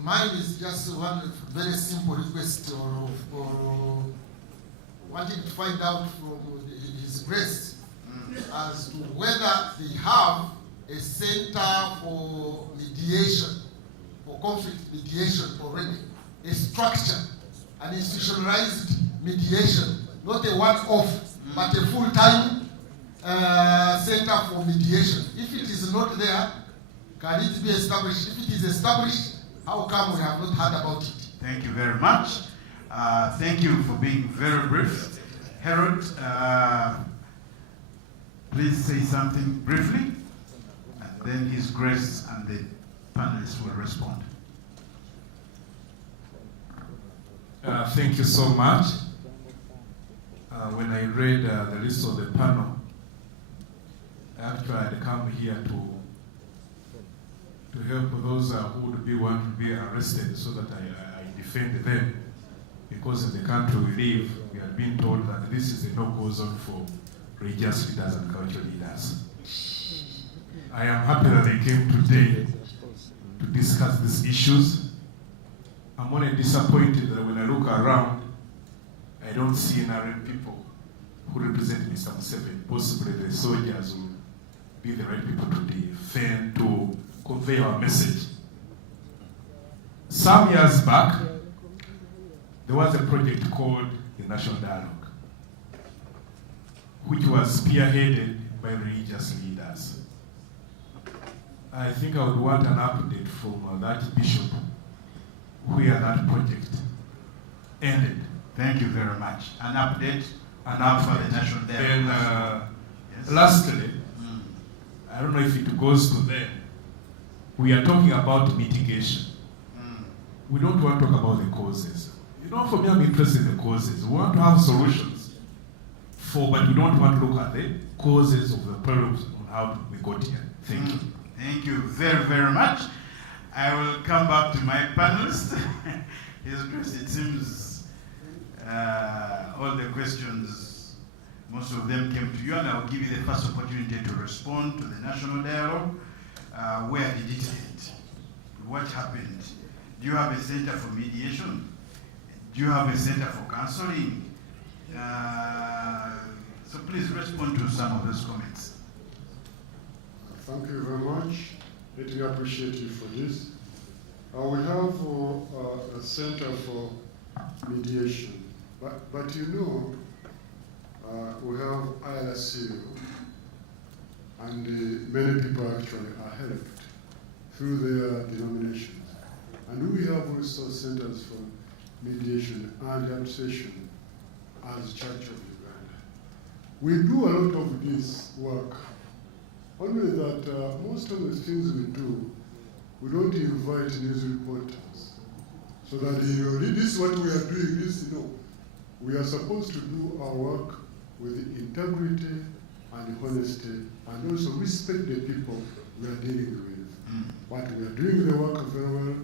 Mine is just one very simple request or wanting to find out from His Grace as to whether they have a center for mediation, for conflict mediation already, a structure, an institutionalized mediation, not a one-off, but a full-time center for mediation. If it is not there, can it be established? If it is established, how come we have not heard about it? Thank you very much. Thank you for being very brief. Herod, please say something briefly, and then His Grace and the panelists will respond. Thank you so much. When I read the list of the panel, actually I had come here to help those who would want to be arrested, so that I defend them. Because in the country we live, we have been told that this is a no-go zone for religious leaders and cultural leaders. I am happy that they came today to discuss these issues. I'm only disappointed that when I look around, I don't see NRM people who represent Mr. Museveni. Possibly the soldiers will be the right people to defend, to convey our message. Some years back, there was a project called the National Dialogue, which was spearheaded by religious leaders. I think I would want an update from that bishop where that project ended. Thank you very much. An update for the national Then, yes. lastly, I don't know if it goes to them. We are talking about mitigation. We don't want to talk about the causes. You know, for me, I'm interested in the causes. We want to have solutions but we don't want to look at the causes of the problems on how we got here. Thank you. Thank you very, very much. I will come back to my panelists. His Grace, it seems all the questions, most of them came to you, and I'll give you the first opportunity to respond to the national dialogue. Where did it end? What happened? Do you have a center for mediation? Do you have a center for counseling? So please respond to some of those comments. Thank you very much. Let me appreciate you for this. We have a center for mediation, but you know, we have ILSU, and many people actually are helped through their denominations. And we have also centers for mediation and arbitration as Church of Uganda. We do a lot of this work, only that most of the things we do, we don't invite news reporters. So that, you know, this is what we are doing, this, you know. We are supposed to do our work with integrity and honesty, and also respect the people we are dealing with. But we are doing the work very well,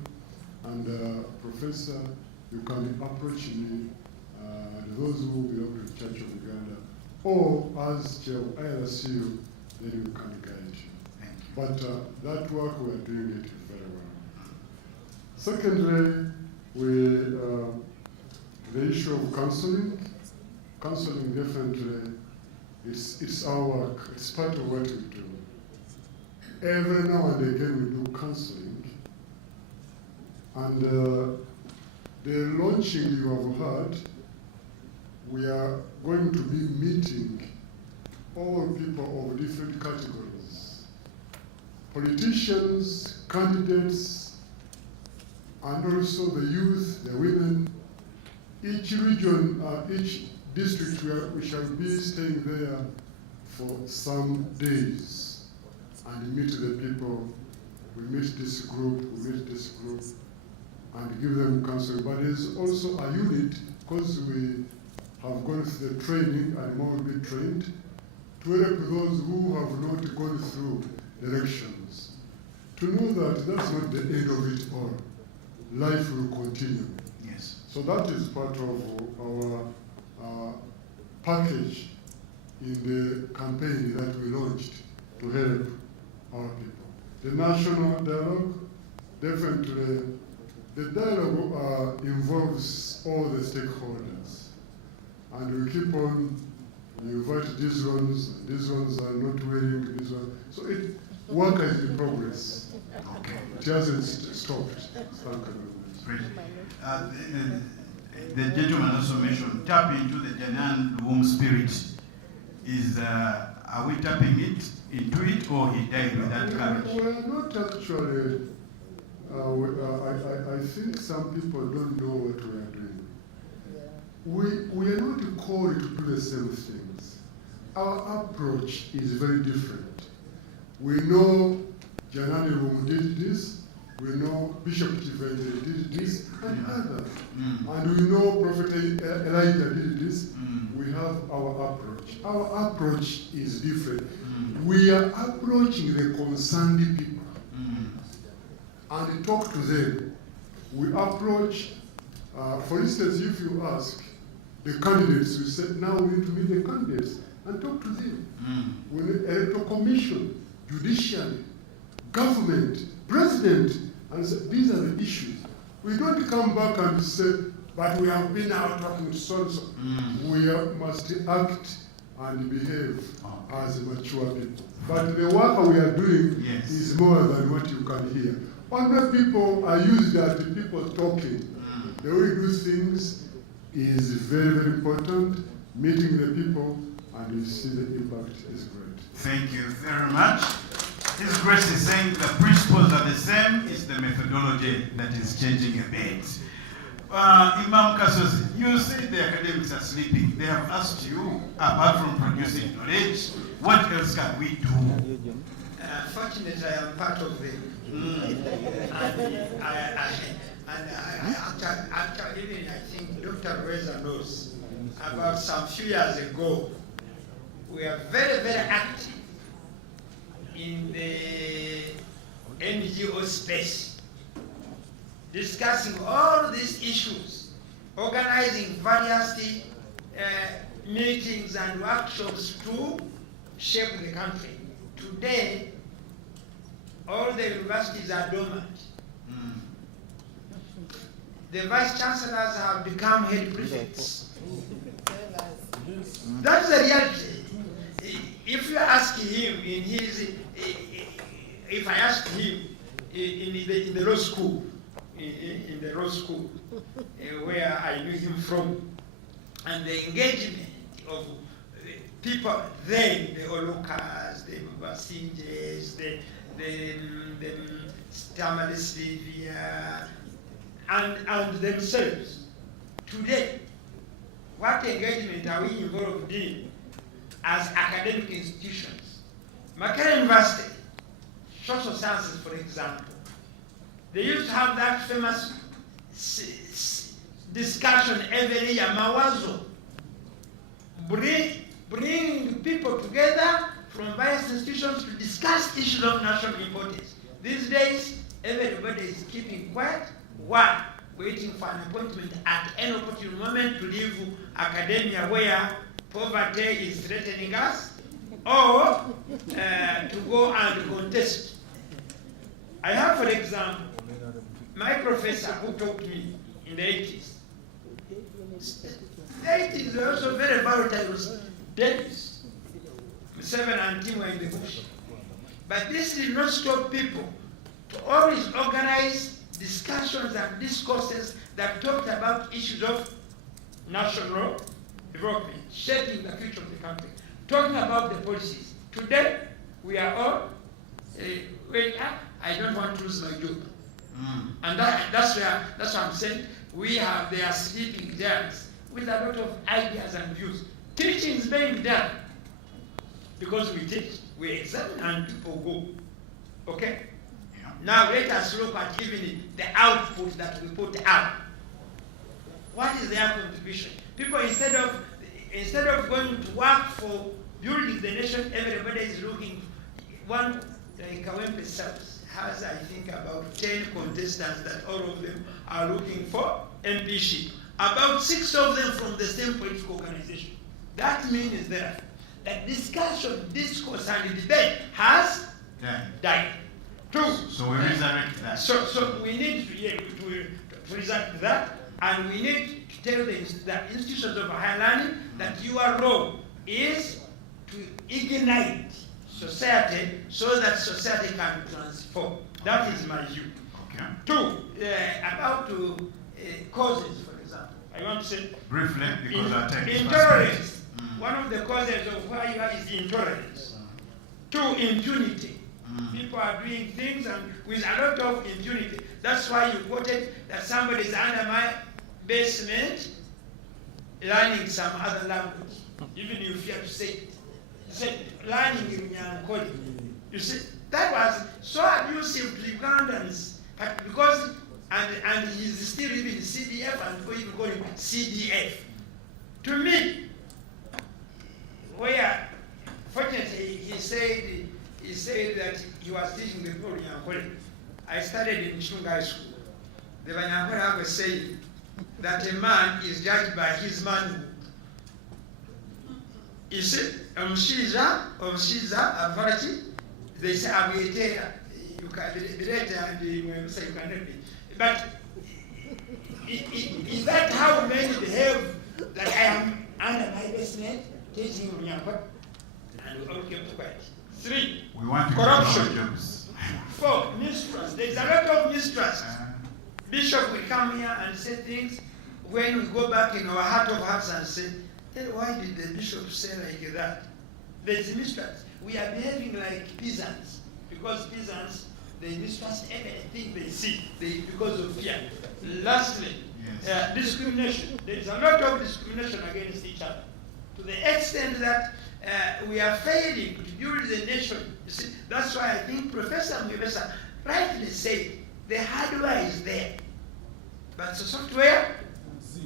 and Professor, you can approach me, those who belong to the Church of Uganda, or as Chair of ILSU, then we can guide you. Thank you. But that work, we are doing it very well. Secondly, the issue of counseling definitely, it's our work, it's part of what we do. Every now and again we do counseling, and the launching you have heard, we are going to be meeting all people of different categories, politicians, candidates, and also the youth, the women. Each region, each district, we shall be staying there for some days and meet the people. We meet this group, and give them counseling. But there's also a unit, because we have gone through the training and more will be trained, to help those who have not gone through the elections, to know that that's not the end of it all. Life will continue. Yes. So that is part of our package in the campaign that we launched to help our people. The national dialogue, definitely, the dialogue involves all the stakeholders. And we keep on, invite these ones are not willing, these ones. So work is in progress. Okay. It hasn't stopped. Thank you very much. Great. The gentleman also mentioned tap into the Janan womb spirit. Are we tapping into it, or he died with that courage? We are not actually. I think some people don't know what we are doing. We are not called to do the same things. Our approach is very different. We know Janani Wum did this. We know Bishop Tivende did this, and others. And we know Prophet Elijah did this. We have our approach. Our approach is different. We are approaching the concerned people and talk to them. We approach, for instance, if you ask the candidates, we said, now we need to meet the candidates and talk to them. We need electoral commission, judiciary, government, president, and say, these are the issues. We don't come back and say, but we have been out talking to so-and-so. We must act and behave as mature people. But the work we are doing is more than what you can hear. Other people are used as the people talking. The way we do things is very, very important. Meeting the people, and you see the impact is great. Thank you very much. His Grace is saying the principles are the same, it's the methodology that is changing a bit. Imam Kasozi, you say the academics are sleeping. They have asked you, apart from producing knowledge, what else can we do? Fortunately, I am part of them. Actually, even I think Dr. Reza knows, about some few years ago, we are very, very active in the NGO space, discussing all these issues, organizing various meetings and workshops to shape the country. Today, all the universities are dormant. The vice chancellors have become head prefects. That's the reality. If you ask him in his, if I asked him in the law school, in the law school, where I knew him from, and the engagement of people then, the Olukas, the Basinjes, the Tamalis Livia, and themselves. Today, what engagement are we involved in as academic institutions? Makerere University, social sciences, for example, they used to have that famous discussion every year, Mawazo, bring people together from various institutions to discuss issues of national importance. These days, everybody is keeping quiet. One, waiting for an appointment at any opportune moment to leave academia where poverty is threatening us, or to go and contest. I have, for example, my professor who taught me in the 80s. The 80s were also very volatile days. Museveni and team were in the bush. But this did not stop people to always organize discussions and discourses that talked about issues of national development, shaping the future of the country, talking about the policies. Today, we are all, I don't want to lose my job. And that's what I'm saying. We have their sleeping giants with a lot of ideas and views. Teaching is being done because we teach, we examine, and people go. Okay? Yeah. Now let us look at even the output that we put out. What is their contribution? People, instead of going to work for building the nation, everybody is looking. One, like Kawempe South has, I think, about 10 contestants that all of them are looking for MPship. About 6 of them from the same political organization. That means that discussion, discourse, and debate has died. Two. So we resurrect that. So we need to resurrect that, and we need to tell the institutions of higher learning that your role is to ignite society so that society can transform. That is my view. Okay. Two, about causes, for example. I want to say briefly, because our time is intolerance. One of the causes of where you are is intolerance. Two, impunity. People are doing things and with a lot of impunity. That's why you quoted that somebody is under my basement learning some other language. Even if you fear to say it. He said, learning in Nyankoli. You see, that was so abusive to Ugandans because, and he's still even CDF and people even call him CDF. To me, where fortunately he said that he was teaching the people in Nyankole. I studied in Chungai School. The Nyankole have a saying that a man is judged by his manhood. You see, omushiza avaraki, they say abiyetera, you can say you can help me. But is that how many behave that I am under my basement teaching Nyankole? And we all kept quiet. 3, we want corruption. 4, mistrust. There is a lot of mistrust. Bishop will come here and say things when we go back in our heart of hearts and say, hey, why did the bishop say like that? There is mistrust. We are behaving like peasants. because peasants, they mistrust everything they see because of fear. Lastly, Yes. discrimination. There is a lot of discrimination against each other, to the extent that we are failing to build the nation. You see, that's why I think Professor Mwebesa rightly said the hardware is there, but the software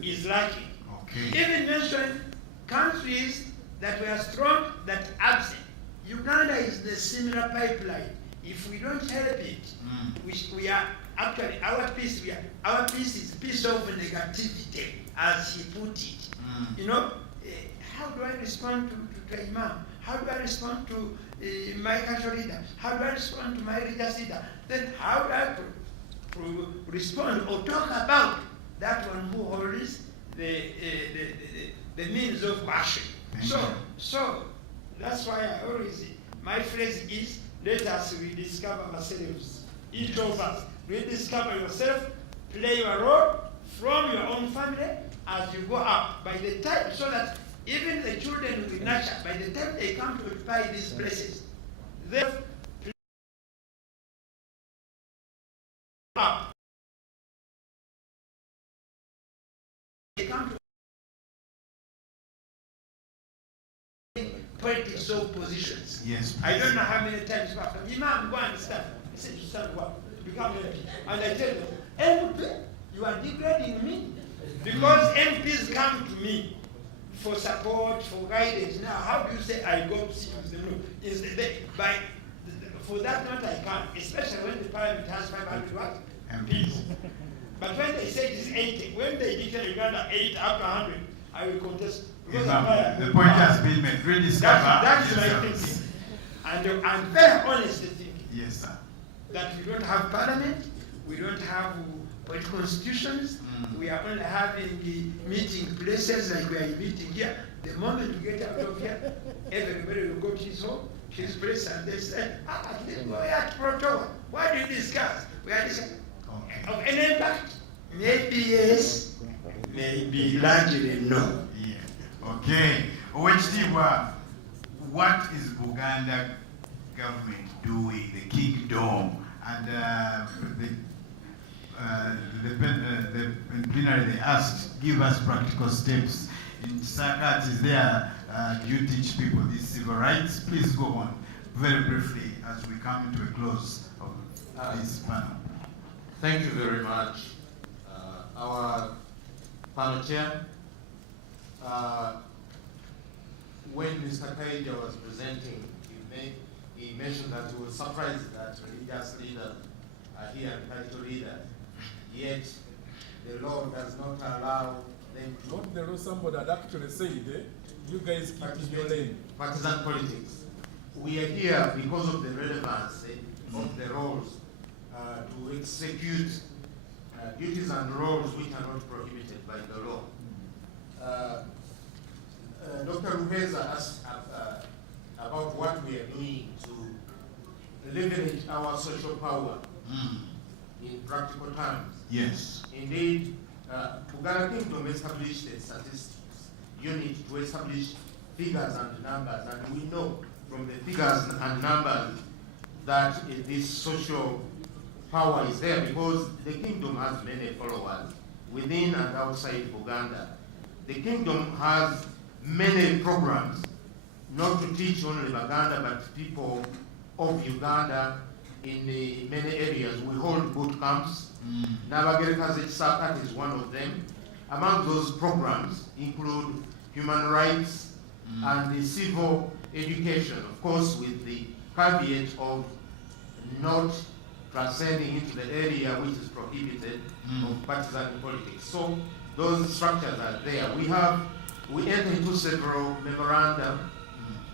is lacking. Okay. Even mentioned countries that were strong that absent. Uganda is the similar pipeline. If we don't help it, which we are actually our peace is peace of negativity, as he put it. You know, how do I respond to Imam? How do I respond to my cultural leader? How do I respond to my religious leader? Then how do I respond or talk about that one who holds the means of worship? So that's why I always, my phrase is, let us rediscover ourselves. Each of us, rediscover yourself, play your role from your own family as you go up. By the time, so that even the children will nurture, by the time they come to occupy these places, they play up. They come to politics of positions. Yes. I don't know how many times, Pastor Imam, go and stand. He said, to stand what? To become MP. And I tell them, MP, you are degrading me. Because MPs come to me for support, for guidance. Now, how do you say I go to sit with them? No. For that matter, I can't, especially when the parliament has 500 what? MPs. But when they say it is 80, when they declare Uganda 8 up to 100, I will contest. The point has been made. Rediscover. That is my thinking. And I'm very honest thinking. Yes, sir. That we don't have parliament, we don't have political institutions, we are only having the meeting places like we are meeting here. The moment we get out of here, everybody will go to his home, his place, and they say, we are at Protoa. What do you discuss? We are discussing of any impact? Maybe yes, maybe largely no. Okay. Oweekitiibwa, what is Buganda government doing, the kingdom, and the plenary they asked, give us practical steps. In Sakat, is there, do you teach people these civil rights? Please go on very briefly as we come into a close of this panel. Thank you very much. Our panel chair, when Mr. Kaija was presenting, he mentioned that he was surprised that religious leaders are here and political leaders, yet the law does not allow them to. Not the law, somebody had actually said, you guys keep in your lane. Partisan politics. We are here because of the relevance of the roles to execute duties and roles which are not prohibited by the law. Dr. Rupeza asked about what we are doing to leverage our social power in practical terms. Yes. Indeed, Uganda Kingdom established a statistics unit to establish figures and numbers, and we know from the figures and numbers that this social power is there because the kingdom has many followers within and outside Uganda. The kingdom has many programs, not to teach only Baganda, but people of Uganda in many areas. We hold boot camps. Nabagereka's Sakat is one of them. Among those programs include human rights and the civil education, of course, with the caveat of not transcending into the area which is prohibited of partisan politics. So those structures are there. We enter into several memorandum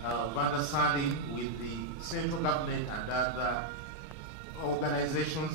of understanding with the central government and other organizations